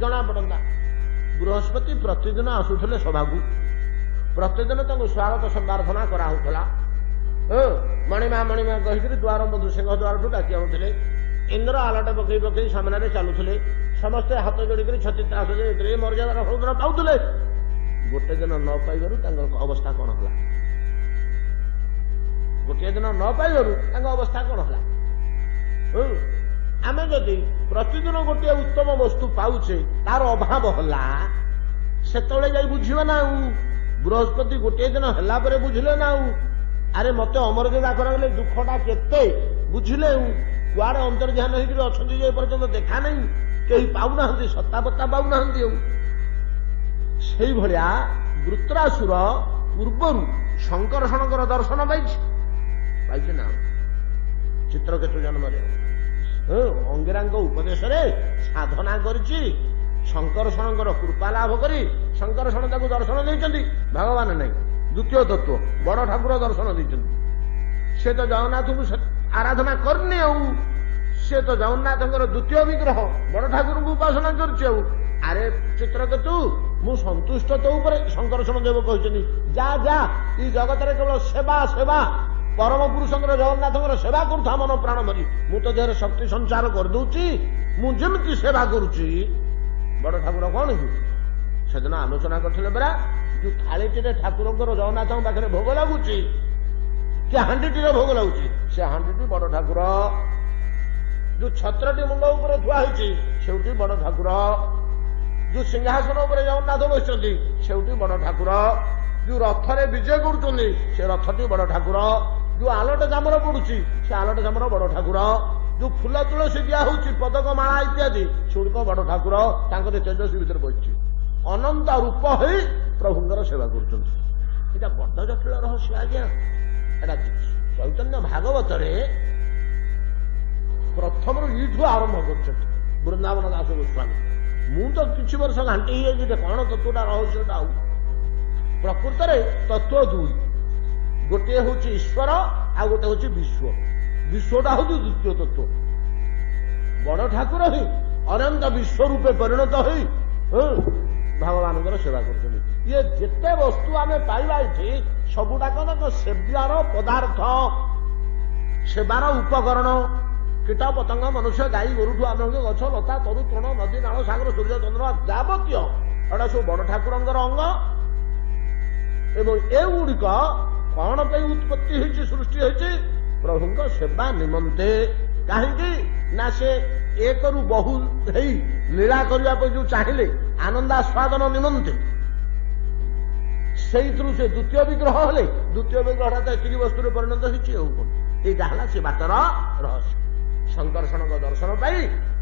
जना पड़ता बृहस्पति प्रतिदिन आसुले सभा को प्रतिदिन स्वागत संबर्धना कराला मणिमा मणिमा कहीकि द्वार बंधु सिंह द्वार ठू डाकी आनुले इंद्र आलट पकई पकई सामने चलुले समस्ते हाथ जोड़िक छती त्रास मर्यादा फलदान पाते गोटे दिन न पाइबार अवस्था कौन है गोटे दिन न पाइबार अवस्था कौन है आम जदि प्रतिदिन गोटे उत्तम वस्तु पाचे तार अभाव है से बुझा ना बृहस्पति गोटे दिन है बुझले ना अरे मत अमर देवा करागले दुखटा केते बुझले कुआड़े अंतर्ध्यान होपर्यंत देखा नहीं कहीं पाऊना सत्ता बत्ता पाऊना से भाया वृत्रासुर पूर्वर शंकरषणकर दर्शन पाई ना चित्रकेतु जन्म अंगिरा उपदेश साधना करी शंकरषणकर कृपा लाभ करी शंकरषण दर्शन देते भगवान नहीं द्वितीय तत्व बड़ ठाकुर दर्शन देते से तो जगन्नाथ को आराधना करनी से तो जगन्नाथ द्वितीय विग्रह बड़ ठाकुर को उपासना कर अरे चित्रकेतु मु संतुष्ट तो शंकरषण देव कहते जा जा ये जगत केवल सेवा सेवा परम पुरुष जगन्नाथ सेवा करुथा मन प्राण मरी मु तो देह शक्ति संचार करदे मुझे सेवा करुच्ची बड़ ठाकुर कौन कि सेदिन आलोचना करते परा जो थालीटी ठाकुर जगन्नाथ पाखे भोग लगुच कि हांडीटी भोग लगुच से हांडीटी बड़ ठाकुर जो छत्रटी मुंड उपर थुआ से बड़ ठाकुर जो सिंहासन उपर जगन्नाथ बसती से बड़ ठाकुर ଯୋଉ ରଥରେ ବିଜୟ କରୁଛନ୍ତି ସେ ରଥଟି ବଡ ଠାକୁର, ଯୋଉ ଆଲଟ ଜାମର ପଡୁଛି ସେ ଆଲଟ ଜାମର ବଡ ଠାକୁର, ଯୋଉ ଫୁଲ ତୁଳସୀ ଦିଆ ହଉଛି ପଦକ ମାଳା ଇତ୍ୟାଦି ସେଗୁଡିକ ବଡ ଠାକୁର, ତାଙ୍କର ତେଜସ୍ୱୀ ଭିତରେ ବସିଛି, ଅନନ୍ତ ରୂପ ହେଇ ପ୍ରଭୁଙ୍କର ସେବା କରୁଛନ୍ତି। ଏଇଟା ବଡ ଜଟିଳ ରହସ୍ୟ ଆଜ୍ଞା। ଏଟା ଚୈତନ୍ୟ ଭାଗବତରେ ପ୍ରଥମରୁ ଏଇଠୁ ଆରମ୍ଭ କରୁଛନ୍ତି ବୃନ୍ଦାବନ ଦାସ ଗୋସ୍ୱାମୀ। ମୁଁ ତ କିଛି ବର୍ଷ ଘାଣ୍ଟି ହେଇଯାଇଛି ଯେ କଣ ତତ୍ଵଟା ରହସ୍ୟଟା। ଆଉ ପ୍ରକୃତରେ ତତ୍ଵ ଦୁଇ, ଗୋଟିଏ ହଉଛି ଈଶ୍ୱର ଆଉ ଗୋଟେ ହଉଛି ବିଶ୍ୱ। ବିଶ୍ୱଟା ହଉଛି ଦ୍ୱିତୀୟ ତତ୍ଵ। ବଡ ଠାକୁର ହିଁ ଅନନ୍ତ ବିଶ୍ୱ ରୂପେ ପରିଣତ ହୋଇ ଭଗବାନଙ୍କର ସେବା କରୁଛନ୍ତି। ଇଏ ଯେତେ ବସ୍ତୁ ଆମେ ପାଇବା ଏଠି ସବୁଟାକ ସେବାର ପଦାର୍ଥ, ସେବାର ଉପକରଣ। କୀଟ ପତଙ୍ଗ, ମନୁଷ୍ୟ, ଗାଈ ଗୋରୁଠୁ ଆରମ୍ଭ ଗଛ ଲତା ତରୁ ତୃଣ ନଦୀ ନାଳ ସାଗର ସୂର୍ଯ୍ୟ ଚନ୍ଦ୍ର ଯାବତୀୟ ଏଟା ସବୁ ବଡ ଠାକୁରଙ୍କର ଅଙ୍ଗ। ଏବଂ ଏଗୁଡିକ କଣ ପାଇଁ ଉତ୍ପତ୍ତି ହେଇଛି, ସୃଷ୍ଟି ହେଇଛି? ପ୍ରଭୁଙ୍କ ସେବା ନିମନ୍ତେ। କାହିଁକି ନା ସେ ଏକରୁ ବହୁ ହେଇ ଲୀଳା କରିବା ପାଇଁ ଯୋଉ ଚାହିଁଲେ ଆନନ୍ଦାସ୍ୱାଦନ ନିମନ୍ତେ, ସେଇଥିରୁ ସେ ଦ୍ୱିତୀୟ ବିଗ୍ରହ ହେଲେ। ଦ୍ୱିତୀୟ ବିଗ୍ରହଟା ତ ଏତିକି ବସ୍ତୁରେ ପରିଣତ ହେଇଛି। ଆଉ କଣ? ଏଇଟା ହେଲା ସେ ବାଟର ରହସ୍ୟ। ଶଙ୍କର୍ଷଣଙ୍କ ଦର୍ଶନ ପାଇ,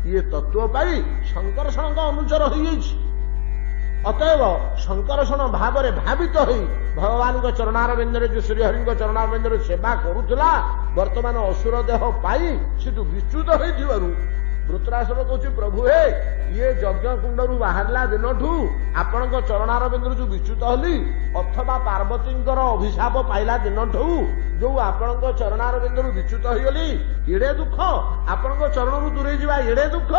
ଇଏ ତତ୍ଵ ପାଇ ଶଙ୍କର୍ଷଣଙ୍କ ଅନୁଚର ହୋଇଯାଇଛି। ଅତଏବ ଶଙ୍କର୍ଷଣ ଭାବରେ ଭାବିତ ହୋଇ ଭଗବାନଙ୍କ ଚରଣାରବିନ୍ଦରେ, ଯୋଉ ଶ୍ରୀହରିଙ୍କ ଚରଣାରବିନ୍ଦରେ ସେବା କରୁଥିଲା, ବର୍ତ୍ତମାନ ଅସୁର ଦେହ ପାଇ ସେଠୁ ବିଚ୍ୟୁତ ହୋଇଥିବାରୁ ବୃତ୍ରାସୁର କହୁଛି, ପ୍ରଭୁ ହେ, ଇଏ ଯଜ୍ଞ କୁଣ୍ଡରୁ ବାହାରିଲା ଦିନଠୁ ଆପଣଙ୍କ ଚରଣାରବିନ୍ଦରୁ ଯୋଉ ବିଚ୍ୟୁତ ହେଲି, ଅଥବା ପାର୍ବତୀଙ୍କର ଅଭିଶାପ ପାଇଲା ଦିନଠୁ ଯୋଉ ଆପଣଙ୍କ ଚରଣାରବିନ୍ଦରୁ ବିଚ୍ୟୁତ ହୋଇଗଲି, ଏଡେ ଦୁଃଖ, ଆପଣଙ୍କ ଚରଣରୁ ଦୂରେଇ ଯିବା ଏଡେ ଦୁଃଖ,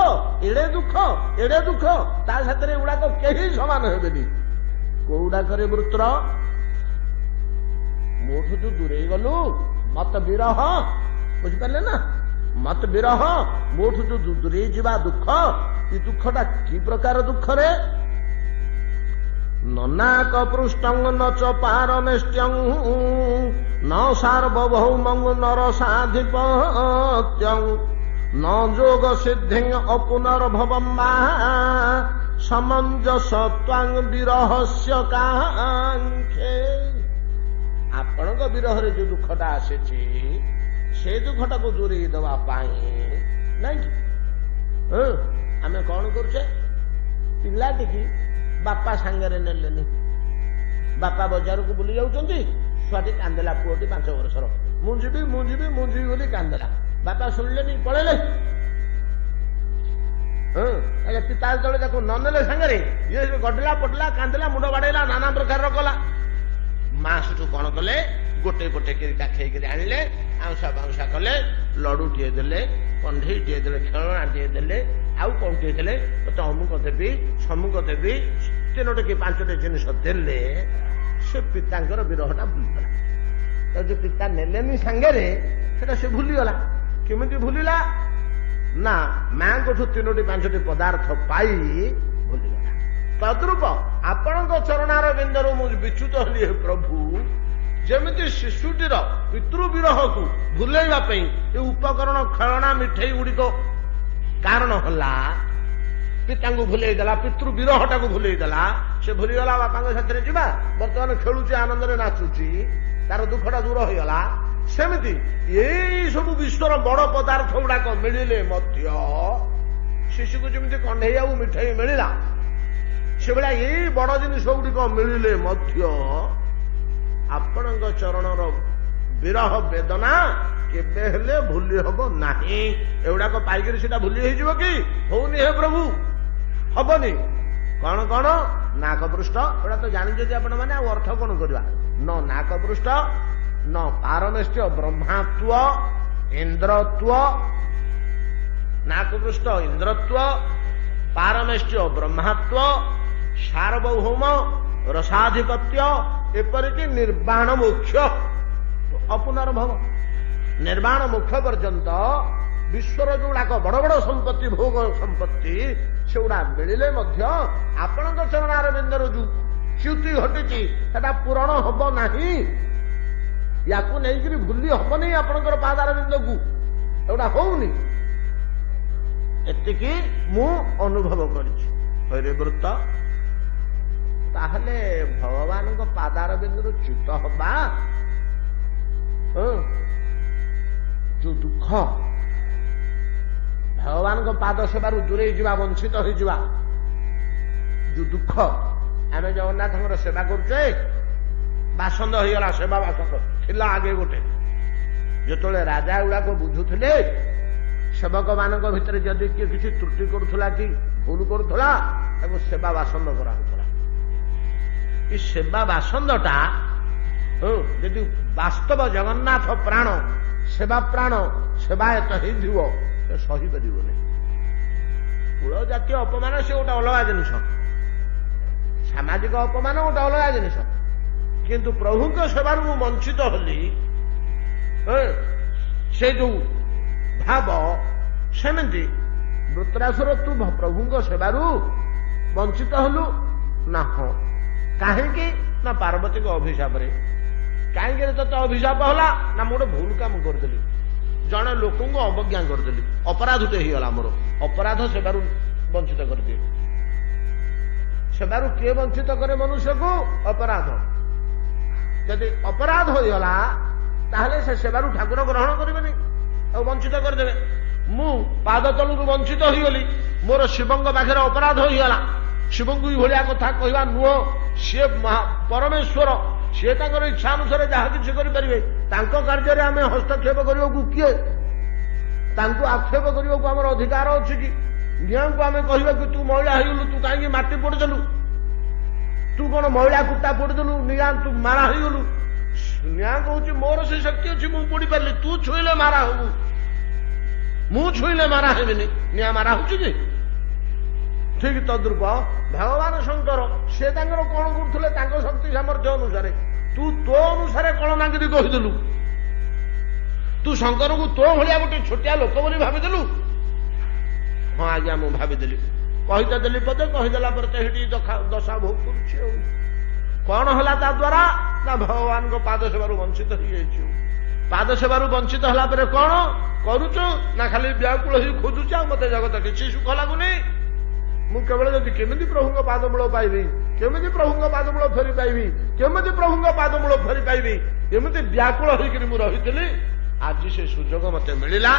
ଏଡେ ଦୁଃଖ, ଏଡେ ଦୁଃଖ, ତା ସାଥିରେ ଏଗୁଡାକ କେହି ସମାନ ହେବେନି। କୋଉଡାକରେ ବୃତ୍ର? ମୋଠୁ ଯୋଉ ଦୂରେଇ ଗଲୁ, ମତ ବିରହ, ବୁଝିପାରିଲେ ନା? ମତ ବିରହ, ମୋଠୁ ଯୋଉ ଦୂରେଇ ଯିବା ଦୁଃଖ, ଏ ଦୁଃଖଟା କି ପ୍ରକାର ଦୁଃଖରେ? ନନାକ ପୃଷ୍ଟଂ ନ ଚ ପାରମେଷ୍ଟ୍ୟଂ ନ ସାର୍ବଭୌମଂ ନର ସାଧିପତ୍ୟଂ ନ ଯୋଗ ସିଦ୍ଧିଂ ଅପୁନର୍ଭବଂ ବା ସମଞ୍ଜସତ୍ୱାଂ ବିରହସ୍ୟ କାଙ୍କ୍ଷେ। ଆପଣଙ୍କ ବିରହରେ ଯୋଉ ଦୁଃଖଟା ଆସିଛି, ସେ ଦୁଃଖଟାକୁ ଦୂରେଇ ଦେବା ପାଇଁ ନାଇଁ କି ଆମେ କଣ କରୁଛେ? ପିଲାଟିକି ବାପା ସାଙ୍ଗରେ ନେଲେନି, ବାପା ବଜାରକୁ ବୁଲି ଯାଉଛନ୍ତି, ଛୁଆଟି କାନ୍ଦିଲା, ପୁଅଟି 5 ବର୍ଷର, ମୁଁ ଯିବି ମୁଁ ଯିବି ମୁଁ ଯିବି ବୋଲି କାନ୍ଦିଲା, ବାପା ଶୁଣିଲେନି, ପଳେଇଲେ। ପିତା ଯେତେବେଳେ ତାକୁ ନ ନେଲେ ସାଙ୍ଗରେ, ଇଏ ଗଡିଲା ପଟିଲା, କାନ୍ଦିଲା, ମୁଣ୍ଡ ବାଡେଇଲା, ନାନା ପ୍ରକାରର କଲା। ମା ସେଠୁ କଣ କଲେ? ଗୋଟେ ଗୋଟେ କରି କାଖେଇକିରି ଆଣିଲେ, ଆଉଁସା ବାଉଁସା କଲେ, ଲଡୁଟିଏ ଦେଲେ, କଣ୍ଢେଇଟିଏ ଦେଲେ, ଖେଳଣାଟିଏ ଦେଲେ, ଆଉ କଣ ଟିଏ ଦେଲେ, ତତେ ଅମୁକ ଦେବି, ସମୁକ ଦେବି, 3ଟି କି 5ଟି ଜିନିଷ ଦେଲେ। ସେ ପିତାଙ୍କର ବିରହଟା ଭୁଲିଗଲା। ଯୋଉ ପିତା ନେଲେନି ସାଙ୍ଗରେ, ସେଟା ସେ ଭୁଲିଗଲା। କେମିତି ଭୁଲିଲା? ନା, ମାଙ୍କଠୁ 3ଟି 5ଟି ପଦାର୍ଥ ପାଇ ଭୁଲିଗଲା। ତଦ୍ରୂପ ଆପଣଙ୍କ ଚରଣାରବିନ୍ଦରୁ ମୁଁ ବିଚ୍ୟୁତ ହେଲି ହେ ପ୍ରଭୁ, ଯେମିତି ଶିଶୁଟିର ପିତୃବିରହକୁ ଭୁଲେଇବା ପାଇଁ ଏ ଉପକରଣ, ଖେଳଣା, ମିଠେଇ ଗୁଡିକ କାରଣ ହେଲା, ପିତାଙ୍କୁ ଭୁଲେଇ ଦେଲା, ପିତୃବିରହଟାକୁ ଭୁଲେଇ ଦେଲା। ସେ ଭୁଲିଗଲା ବାପାଙ୍କ ସାଥିରେ ଯିବା, ବର୍ତ୍ତମାନ ଖେଳୁଛି, ଆନନ୍ଦରେ ନାଚୁଛି, ତାର ଦୁଃଖଟା ଦୂର ହୋଇଗଲା। ସେମିତି ଏଇ ସବୁ ବିଶ୍ୱର ବଡ ପଦାର୍ଥ ଗୁଡାକ ମିଳିଲେ ମଧ୍ୟ, ଶିଶୁକୁ ଯେମିତି କଣ୍ଢେଇ ଆଉ ମିଠେଇ ମିଳିଲା, ସେଭଳିଆ ଏଇ ବଡ ଜିନିଷ ଗୁଡିକ ମିଳିଲେ ମଧ୍ୟ ଆପଣଙ୍କ ଚରଣର ବିରହ ବେଦନା କେବେ ହେଲେ ଭୁଲି ହବ ନାହିଁ। ଏଗୁଡାକ ପାଇକରି ସେଟା ଭୁଲି ହେଇଯିବ କି? ହଉନି ହେ ପ୍ରଭୁ, ହବନି। କଣ କଣ? ନାକ ପୃଷ୍ଠ, ଏଗୁଡା ତ ଜାଣିଛନ୍ତି ଆପଣ ମାନେ, ଆଉ ଅର୍ଥ କଣ କରିବା? ନ ନାକ ପୃଷ୍ଠ, ନ ପାରମେଷ୍ଟ୍ୟ ବ୍ରହ୍ମାତ୍ୱ ଇନ୍ଦ୍ରତ୍ୱ, ନାକ ପୃଷ୍ଠ ଇନ୍ଦ୍ରତ୍ୱ, ପାରମେଷ୍ଟ୍ୟ ବ୍ରହ୍ମାତ୍ୱ, ସାର୍ବଭୌମ ରସାଧିପତ୍ୟ, ଏପରିକି ନିର୍ବାଣ ମୋକ୍ଷ ଅପୁନର୍ଭବ। ନିର୍ବାଣ ମୋକ୍ଷ ପର୍ଯ୍ୟନ୍ତ ବିଶ୍ୱର ଯୋଉଗୁଡାକ ବଡ ବଡ ସମ୍ପତ୍ତି, ଭୋଗ ସମ୍ପତ୍ତି, ସେଗୁଡା ମିଳିଲେ ମଧ୍ୟ ଆପଣଙ୍କ ଚରଣାରବିନ୍ଦରୁ ଯୋଉ ଚ୍ୟୁତି ଘଟିଛି ସେଟା ପୂରଣ ହବ ନାହିଁ। ୟାକୁ ନେଇକରି ଭୁଲି ହବନି ଆପଣଙ୍କର ପାଦାରବିନ୍ଦକୁ, ଏଗୁଡା ହଉନି। ଏତିକି ମୁଁ ଅନୁଭବ କରିଛି। ହଇରେ ବୃତ୍ତ, ताहले भगवान को पादार बिंदु च्युत हवा जो दुख भगवान को पाद सेवार दूरे जा वंचित हो जा जो दुख आम जगन्नाथ सेवा करुचे बासंद होगला सेवा बासंद थिला आगे गोटे जो राजा गुड़ाक बुझुले सेवक मान भितर जदि किए किसी त्रुटि करुला कि भूल करुला ताको सेवा बासंद कराला ये सेवा बासंदटा यदि वास्तव जगन्नाथ प्राण सेवायत हो सही पार कूल जातीय अपमान से गोटे अलग जिनिस सामाजिक अपमान गोटे अलग जिनिस किंतु प्रभु सेवार मु वंचित हली से जो भाव सेमती वृत्रासुर तू प्रभु सेवारू वंचित हलु ना हाँ कहीं ना पार्वती को अभिशाप कहीं तो अभिशाप होला ना मोटे भूल काम करदेली जड़े लोक अवज्ञा करदेली अपराधटे होगा मोर अपराध सेवारू वंचित कर दिए सेवारू किए वंचित करे मनुष्य को अपराध यदि अपराध होगला ताहले से सेवारू ठाकुर ग्रहण करेंगे और वंचित करदे मु पाद तलू वंचित होगली मोर शिवंग पाखे अपराध होगला शिव को भाया कथा कहवा नुह सी परमेश्वर सी इच्छा अनुसार जहाँ किसी करेंगे कार्य आम हस्तक्षेप करने को किए आक्षेप करने को आम अधिकार अच्छी कि निया को आम कह कि तू महिला होगलु तू कहीं माटी पोड़देलु तू कौन महिला कुटा पोड़देलु निया तू मारा होगलु निया कहूँ मोर से शक्ति अच्छी मुझे पोड़ी पारि तू छुईले मारा हबु मु छुईले मारा हेबिनी निया मारा हो ठीक तद्रूप भगवान शंकर से कौन करुले शक्ति सामर्थ्य अनुसार तू तो अनुसार कलनागिरी कहीदेलु तू शंकर को तो भाया गोटे छोटिया लोक बोली भाविदेलु हाँ आज्ञा मु भाविदेली कहीते देली पदे कहीदेला दशा भोग कर कौन है ता द्वारा ना भगवान को पाद सेवार वंचित हो पाद सेवार वंचित होला कौन करुचु ना खाली व्याकुल ही खोजुच मत जगत किसी सुख लगुनि मु केवल जब केमी प्रभु पादमूल पाइबी केमी प्रभु पादमूल फेरी पाइबी केमी प्रभु पादमूल फेरी पाइबी एमती व्याकुल होकर रही आज से सुजोग मत मिलला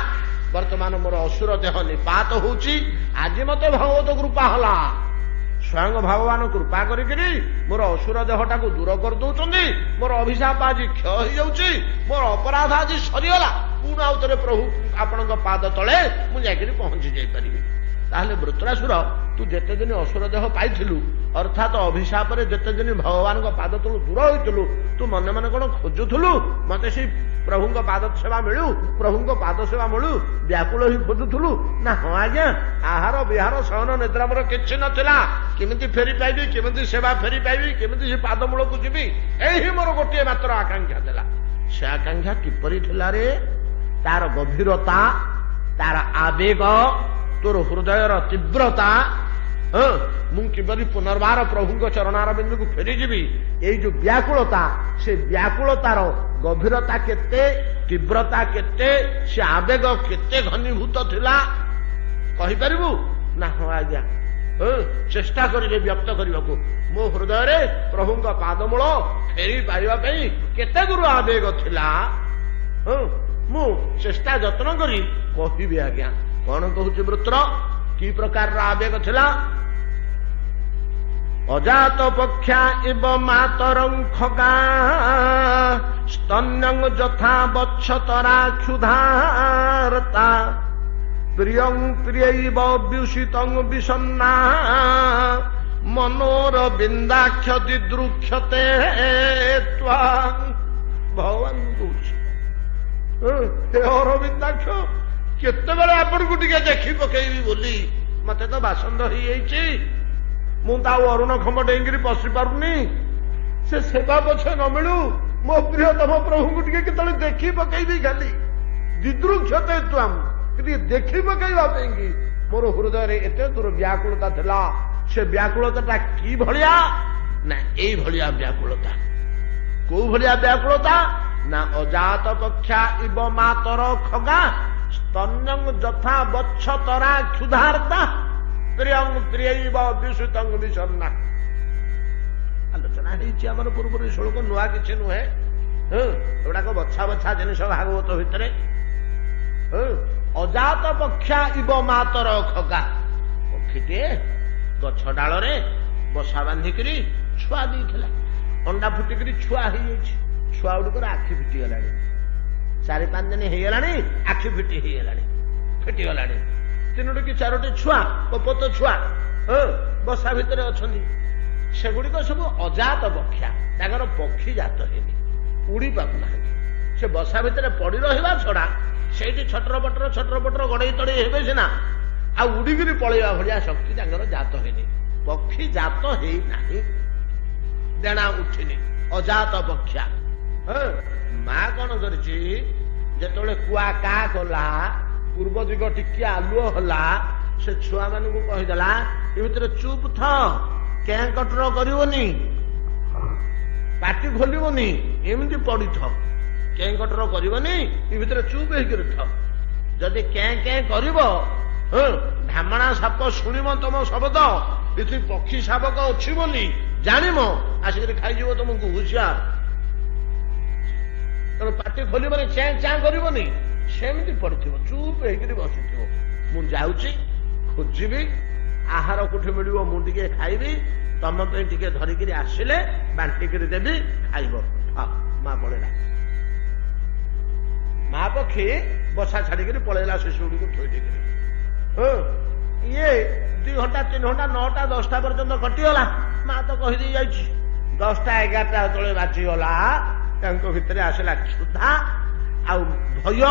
वर्तमान मोर असुर देह निपात होची आज मत भगवत कृपा हला स्वयं भगवान कृपा करी मोर असुर देहटा को दूर कर दौरान मोर अभिशाप आज क्षय हो जाऊँगी मोर अपराध आज सरीगला पुणी आउ थे प्रभु आपण पाद तले मुझे पहुंची जापरि ताहले वृत्रासुर तू जेते दिन असुर देह पाइलु अर्थात अभिशाप जेते दिन भगवान पाद तलु दूर होइलु तू मने मने कौन खोजुलु मत से प्रभु पाद सेवा मिलू प्रभु पाद सेवा मिलू व्याकुल ही खोजुलु ना हाँ आज्ञा आहार विहार शयन निद्रा मोर किछि नथिला केमिति फेरी पाइबी केमिति सेवा फेरी पाइबी केमिति से पाद मूल को जीवी यही मोर गोटे मात्र आकांक्षा थिला से आकांक्षा किपरि थिला रे तार गभीरता तार आवेग तोर हृदयर तीव्रता मुझे पुनर्बार प्रभु चरणार बिंदु को फेरी जीवी ये जो व्याकुलता से व्याकुलतार गभीरता केते तीव्रता केते से आवेग केते घनीभूत थिला कहि परिबु ना हाँ आज्ञा चेष्टा करिले व्यक्त करने को मो हृदय प्रभु पादमूल फेरी पाइबा पई केते गुरु आवेग थिला मु चेष्टा जत्न करी कहिबी आज्ञा कौन कहूँ वृत्र कि प्रकार आवेग थिला अजात पक्षा इव मातरं खगा स्तन्यं यथा वत्सतरा क्षुधार्ता प्रियं प्रियैव व्युषितं विषन्ना मनोरविन्दाक्ष दिदृक्षते त्वां भगवान हे अरविंदाक्ष केते बेले आपण को टिके देखी पकेबी बोली मते तो बासंद हो अरुण खंब डेंगिरी पशि पारुनी से सेवा पछे न मिलू मो प्रियतम प्रभु को टिके केतले देखी पकेबी खाली दिदृक्षते त्वाम देखी पकेबा पेंगी मोर हृदय रे एते दूर व्याकुलता थिला से व्याकुलता की भलिया ना एई भलिया व्याकुलता को भलिया व्याकुलता ना अजात पक्षा इव मातर खगा स्तन्यं यथा वत्सतरा क्षुधार्ता प्रियं प्रियैव विषुतं विषन्ना ଆଲୋଚନା ହେଇଛି ଆମର ପୂର୍ବରୁ ଶ୍ଳୋକ ନୂଆ କିଛି ନୁହେଁ। ଏଗୁଡାକ ବଛା ବଛା ଜିନିଷ ଭାଗବତ ଭିତରେ। ଅଜାତ ପକ୍ଷା ଇବ ମାତର ଖଗା, ପକ୍ଷୀଟିଏ ଗଛ ଡାଳରେ ବସା ବାନ୍ଧିକିରି ଛୁଆ ଦେଇଥିଲା। ଅଣ୍ଡା ଫୁଟିକିରି ଛୁଆ ହେଇଯାଇଛି। ଛୁଆ ଗୁଡିକର ଆଖି ଫିଟିଗଲାଣି, 4-5 ଦିନ ହେଇଗଲାଣି, ଆଖି ଫିଟିଗଲାଣି। 3ଟି କି 4ଟି ଛୁଆ, କପୋତ ଛୁଆ ବସା ଭିତରେ ଅଛନ୍ତି। ସେଗୁଡିକ ସବୁ ଅଜାତ ପକ୍ଷା, ତାଙ୍କର ପକ୍ଷୀ ଜାତ ହେଇନି, ଉଡି ପାରୁନାହାନ୍ତି। ସେ ବସା ଭିତରେ ପଡି ରହିବା ଛଡା ସେଇଠି ଛଟର ପଟର ଗଡେଇ ତଡେଇ ହେବେ ସିନା, ଆଉ ଉଡିକିରି ପଳେଇବା ଭଳିଆ ଶକ୍ତି ତାଙ୍କର ଜାତ ହେଇନି। ପକ୍ଷୀ ଜାତ ହେଇନାହିଁ, ଦେଣା ଉଠିନି, ଅଜାତ ପକ୍ଷା। ମା କଣ କରିଛି, ଯେତେବେଳେ କୁଆ କା କଲା, ପୂର୍ବ ଦିଗ ଟିକେ ଆଲୁଅ ହେଲା, ସେ ଛୁଆ ମାନଙ୍କୁ କହିଦେଲା ଏ ଭିତରେ ଚୁପ୍ ଥ, କେଁ କଟର କରିବନି, ପାଟି ଖୋଲିବନି, ଏମିତି ପଡିଥ, କେଁ କଟର କରିବନି, ଏ ଭିତରେ ଚୁପ୍ ହେଇକିରି ଥ। ଯଦି କେଁ କେଁ କରିବ, ଢାମଣା ସାପ ଶୁଣିବ ତମ ଶବ୍ଦ, ଏଠି ପକ୍ଷୀ ଶାବକ ଅଛି ବୋଲି ଜାଣିବ, ଆସିକରି ଖାଇଯିବ ତମକୁ, ହୁସିଆର। ତେଣୁ ପାଟି ଖୋଲିବନି, ଚେଁ ଚାଁ କରିବନି, ସେମିତି ପଡିଥିବ, ଚୁପ୍ ହେଇକିରି ବସିଥିବ। ମୁଁ ଯାଉଛି, ଖୋଜିବି, ଆହାର କୋଉଠି ମିଳିବ ମୁଁ ଟିକେ ଖାଇବି, ତମ ପାଇଁ ଟିକେ ଧରିକିରି ଆସିଲେ ବାଣ୍ଟିକିରି ଦେବି, ଖାଇବ। ମା ପଳେଇଲା। ମା ପକ୍ଷୀ ବସା ଛାଡିକିରି ପଳେଇଲା ଶିଶୁ ଗୁଡିକୁ ଥୋଇ ଦେଇକିରି। ଇଏ 2 ଘଣ୍ଟା 3 ଘଣ୍ଟା 9ଟା 10ଟା ପର୍ଯ୍ୟନ୍ତ କଟିଗଲା। ମା ତ କହିଦେଇ ଯାଇଛି। 10ଟା 11ଟା ଯେତେବେଳେ ବାଜିଗଲା, ତାଙ୍କ ଭିତରେ ଆସିଲା କ୍ଷୁଧା ଆଉ ଭୟ।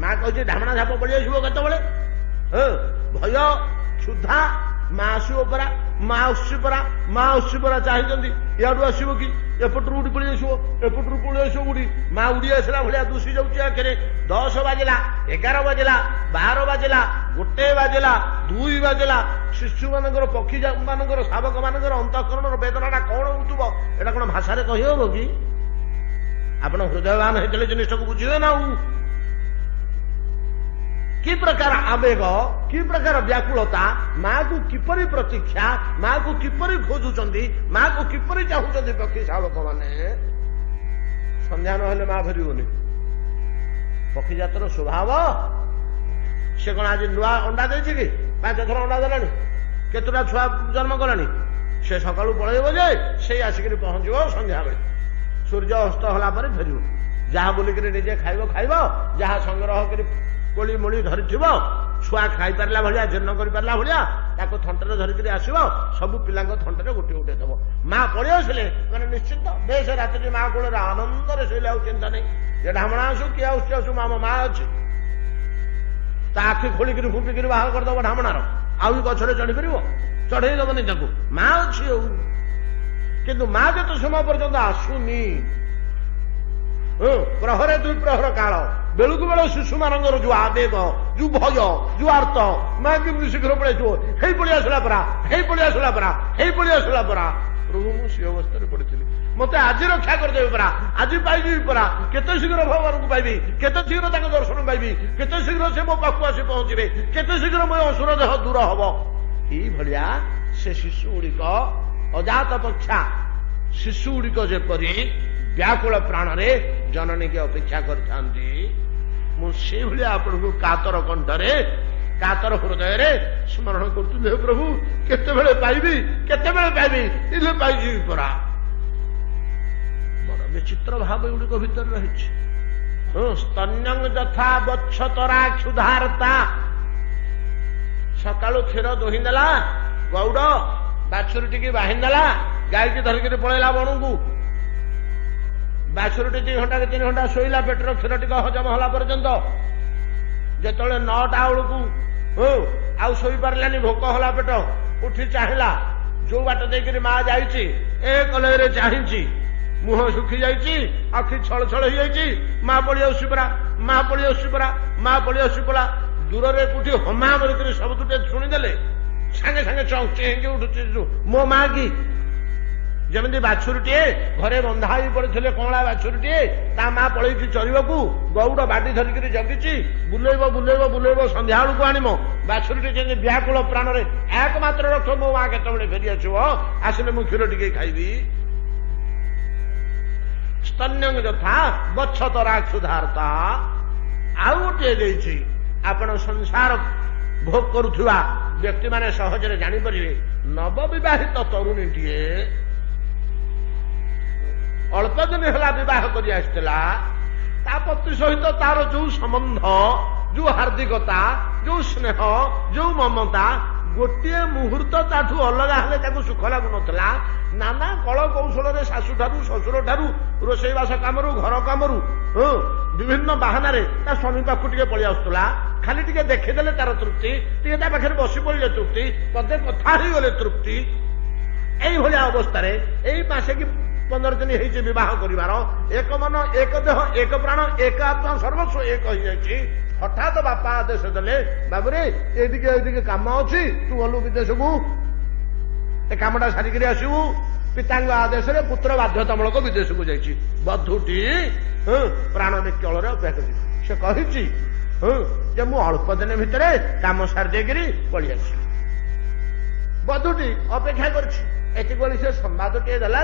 ମା କହିଛି ଢାମଣା ଝାପ ପଡିଯାଇଥିବ କେତେବେଳେ। ଭୟ, କ୍ଷୁଧା, ମା ଆସିବ ପରା, ମା ଆସୁଛି ପରା ଚାହିଁଛନ୍ତି, ଇଆଡୁ ଆସିବ କି, ଏପଟରୁ ଉଡି ପଳେଇ ଆସିବ, ଏପଟରୁ ପଳେଇ ଆସିବ ଉଡି। ମା ଉଡି ଆସିଲା ଭଳିଆ ଦୁଷି ଯାଉଛି ଆଖରେ। 10 ବାଜିଲା, 11 ବାଜିଲା, 12 ବାଜିଲା, 1 ବାଜିଲା, 2 ବାଜିଲା। ଶିଶୁ ମାନଙ୍କର, ପକ୍ଷୀ ମାନଙ୍କର, ଶାବକ ମାନଙ୍କର ଅନ୍ତଃକରଣର ବେଦନାଟା କଣ ହଉଥିବ, ଏଟା କଣ ଭାଷାରେ କହିହବ କି? ଆପଣ ହୃଦୟବାନ ହେଇଥିଲେ ଜିନିଷଟାକୁ ବୁଝିବେ ନା। କି ପ୍ରକାର ଆବେଗ, କି ପ୍ରକାର ବ୍ୟାକୁଳତା, ମାକୁ କିପରି ପ୍ରତୀକ୍ଷା, ମାକୁ କିପରି ଖୋଜୁଛନ୍ତି, ମାକୁ କିପରି ଚାହୁଁଛନ୍ତି ପକ୍ଷୀ ଶାବକ ମାନେ। ସନ୍ଧ୍ୟା ନହେଲେ ମା ଫେରିବନି। ପକ୍ଷୀ ଜାତର ସ୍ୱଭାବ। ସେ କଣ ଆଜି ନୂଆ ଅଣ୍ଡା ଦେଇଛି କି? 5 ଥର ଅଣ୍ଡା ଦେଲାଣି, କେତେଟା ଛୁଆ ଜନ୍ମ କଲାଣି। ସେ ସକାଳୁ ପଳେଇବ ଯେ ସେଇ ଆସିକିରି ପହଞ୍ଚିବ ସନ୍ଧ୍ୟାବେଳେ, ସୂର୍ଯ୍ୟ ଅସ୍ତ ହେଲା ପରେ ଫେରିବ। ଯାହା ବୁଲିକିରି ନିଜେ ଖାଇବ, ଯାହା ସଂଗ୍ରହ କରି କୋଳି ମୋଳି ଧରିଥିବ, ଛୁଆ ଖାଇପାରିଲା ଭଳିଆ, ଜୀର୍ଣ୍ଣ କରିପାରିଲା ଭଳିଆ ତାକୁ ଥଣ୍ଟରେ ଧରିକିରି ଆସିବ। ସବୁ ପିଲାଙ୍କ ଥଣ୍ଟରେ ଗୋଟିଏ ଦେବ। ମା ପଳେଇ ଆସିଲେ ମାନେ ନିଶ୍ଚିତ ବେଶ ରାତିରେ ମା କୋଳରେ ଆନନ୍ଦରେ ଶୋଇଲେ, ଆଉ ଚିନ୍ତା ନାହିଁ ଯେ ଢାମଣା ଆସୁ, କିଏ ଆସୁ, ମା ଅଛି। ତା ଆଖି ଖୋଳିକିରି ଫୁଙ୍କିକିରି ବାହାର କରିଦବ ଢାମଣାର, ଆଉ ଗଛରେ ଚଢି ପାରିବ, ଚଢେଇ ଦବନି ତାକୁ। ମା ଅଛି ଆଉ, କିନ୍ତୁ ମା ଯେତେ ସମୟ ପର୍ଯ୍ୟନ୍ତ ଆସୁନି, ପ୍ରହରେ 2 ପ୍ରହର କାଳ ବେଳକୁ ବେଳ ଶିଶୁ ମାନଙ୍କର ଯୋଉ ଆବେଗ, ଯୋଉ ଭୟ, ଯୋଉ ଆର୍ତ, ମା କେମିତି ଶୀଘ୍ର ପଳେଇଥିବ, ହେଇ ପଳେଇ ଆସିଲା ପରା। ପ୍ରଭୁ, ମୁଁ ସେ ଅବସ୍ଥାରେ ପଡିଥିଲି, ମତେ ଆଜି ରକ୍ଷା କରିଦେବେ ପରା, ଆଜି ପାଇଯିବି ପରା, କେତେ ଶୀଘ୍ର ଭଗବାନଙ୍କୁ ପାଇବି, କେତେ ଶୀଘ୍ର ତାଙ୍କ ଦର୍ଶନ ପାଇବି, କେତେ ଶୀଘ୍ର ସେ ମୋ ପାଖକୁ ଆସି ପହଞ୍ଚିବେ, କେତେ ଶୀଘ୍ର ମୋ ଅସୁର ଦେହ ଦୂର ହବ। ଏଇଭଳିଆ ସେ ଶିଶୁ ଗୁଡିକ, ଅଜାତ ପକ୍ଷା ଶିଶୁ ଗୁଡିକ ଯେପରି ବ୍ୟାକୁଳ ପ୍ରାଣରେ ଜନନୀକି ଅପେକ୍ଷା କରିଥାନ୍ତି, ମୁଁ ସେଇଭଳିଆ ଆପଣଙ୍କୁ କାତର କଣ୍ଠରେ, କାତର ହୃଦୟରେ ସ୍ମରଣ କରୁଥିଲି, ହେ ପ୍ରଭୁ କେତେବେଳେ ପାଇବି, ଇଲେ ପାଇଯିବି ପରା। ବଡ ବିଚିତ୍ର ଭାବ ଏଗୁଡିକ ଭିତରେ ରହିଛି। ସ୍ତନ୍ୟଂ ଯଥା ବତ୍ସତରା କ୍ଷୁଧାର୍ତା। ସକାଳୁ କ୍ଷୀର ଦୋହି ଦେଲା ଗଉଡ, ବାଛୁରୀ ଟିକେ ବାହିଦେଲା, ଗାଈକି ଧରିକିରି ପଳେଇଲା ବଣକୁ। ବାଛୁରୀଟି 2 ଘଣ୍ଟା କି 3 ଘଣ୍ଟା ଶୋଇଲା, ପେଟର କ୍ଷୀର ଟିକେ ହଜମ ହେଲା ପର୍ଯ୍ୟନ୍ତ। ଯେତେବେଳେ 9ଟା ବେଳକୁ ଆଉ ଶୋଇପାରିଲାନି, ଭୋକ ହେଲା ପେଟ, ଉଠି ଚାହିଁଲା, ଯୋଉ ବାଟ ଦେଇକିରି ମା ଯାଇଛି, ଏ କଲେଜରେ ଚାହିଁଛି, ମୁହଁ ଶୁଖି ଯାଇଛି, ଆଖି ଛଳ ହେଇଯାଇଛି। ମା ପଳେଇ ଆସୁଛି ପରା। ଦୂରରେ କୋଉଠି ହମା କରିକିରି ଶବ୍ଦଟେ ଶୁଣିଦେଲେ ସାଙ୍ଗେ ଚେଇଁକି ଉଠୁଛି, ମୋ ମା କି? जमी बाछुरीटे घरे बंधा हो पड़े कला बाछुरीटे ता माँ पलैची चरवाक गौड़ बाडी धरिक जगिची बुलेब बुलेब बुलेब संध्या बेलू आनम बाछुरीटे जमी व्याकुल प्राण एकमात्र रक्ष मो माँ केतबे फेरी आसले मु क्षीर टे खाइबी स्तन्यं यथा बच्छतरा क्षुधार्ता आउ गोटे आपण संसार भोग करुवा व्यक्ति माने सहजरे जानीपर नवविवाहित तरुणीटीए अल्प दिन है बह कर पति सहित तार जो संबंध जो हार्दिकता जो स्नेह जो ममता गोटे मुहूर्त ताठू अलग हेले सुख लगुनला नाना कल कौशल शाशु ठारू शशुर ठारू रोषेईवास कम घर कम विभिन्न बाहाना स्वामी पाखु टे पलि आसुला खाली टे देखीदेले तार तृप्ति टे पाखे बसी पड़े तृप्ति पदे कथा हो गले तृप्ति यही अवस्था यही मासे कि 15 दिन हो बह कर एक मन एक देह एक प्राण एक आत्मा सर्वस्व एक हो जाए हठात बापा आदेश देले बाबूरे ये कम अच्छी तू गलु विदेश को कामटा सारिक आसबू पिता आदेश पुत्र बाध्यतामूलक विदेश को जाइए बधुटी प्राण निकल अपेक्षा से कही मु अल्प दिन भितर कम सारी देकर पलि आस बधुटी अपेक्षा कर संवाद टे देला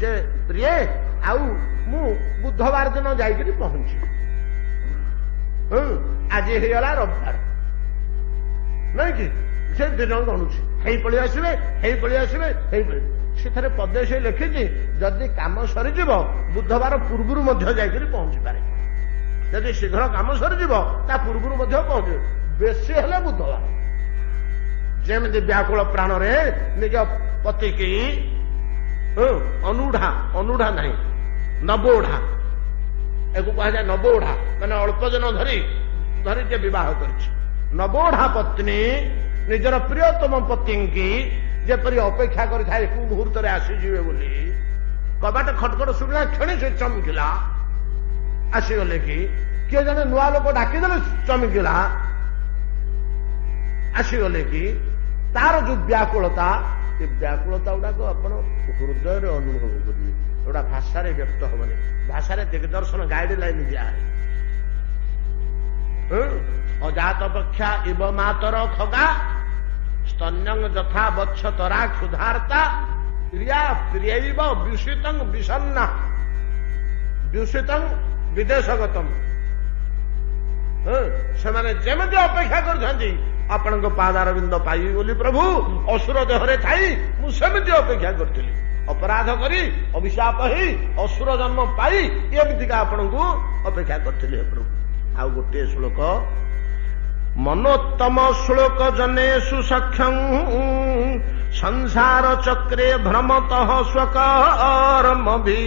जे प्रिय आउ मु बुधवार दिन जाइए पहुंची आज होगा रविवार नहीं कि से दिन गणुची हे पलि आसवे हे पलि आसवे से पदे से लिखी जदि कम सरीज बुधवार पूर्व जाकर पहुंची पारे जदि शीघ्र कम सरीज पूर्व पहुंच बेसी हेले बुधवार जमी व्याकुल प्राण निज पति की अनुढ़ा अनुढ़ा नहीं नवोढ़ा एक कहुए नवोढ़ा मैंने अल्प दिन धरी धरी जे विवाह कर नवोढ़ा पत्नी निजर प्रियतम पति की जेपरी अपेक्षा कर मुहूर्त आसीजे बोली कबाट खटखट शुणा क्षण से चमकिला आसीगले कि किए जने नुआ लोक डाकिदेले चमकिला आसीगले कि तार जो व्याकुलता ये व्याकुलता गुड़ाक आपण हृदय अनुभव करेंगे गोटा भाषा व्यक्त हेनी भाषा दिग्दर्शन गाइडलाइन दिया अजात अपेक्षा इव मातर खगा स्तन्यं यथा वत्सतरा क्षुधार्ता प्रिया प्रियैव व्युषितं विषन्ना व्युषितं विदेशगतम से जमी अपेक्षा कर आपण पादारविंद पाइबी बोली प्रभु असुर देहरे थी मुझे अपेक्षा करी अपराध करी अभिशाप ही असुर जन्म पाई एमतीका आपण को अपेक्षा करी प्रभु आउ गोटे श्लोक मनोत्तम श्लोक जनेषु सख्यं संसार चक्रे भ्रमतः स्वकर्मभिः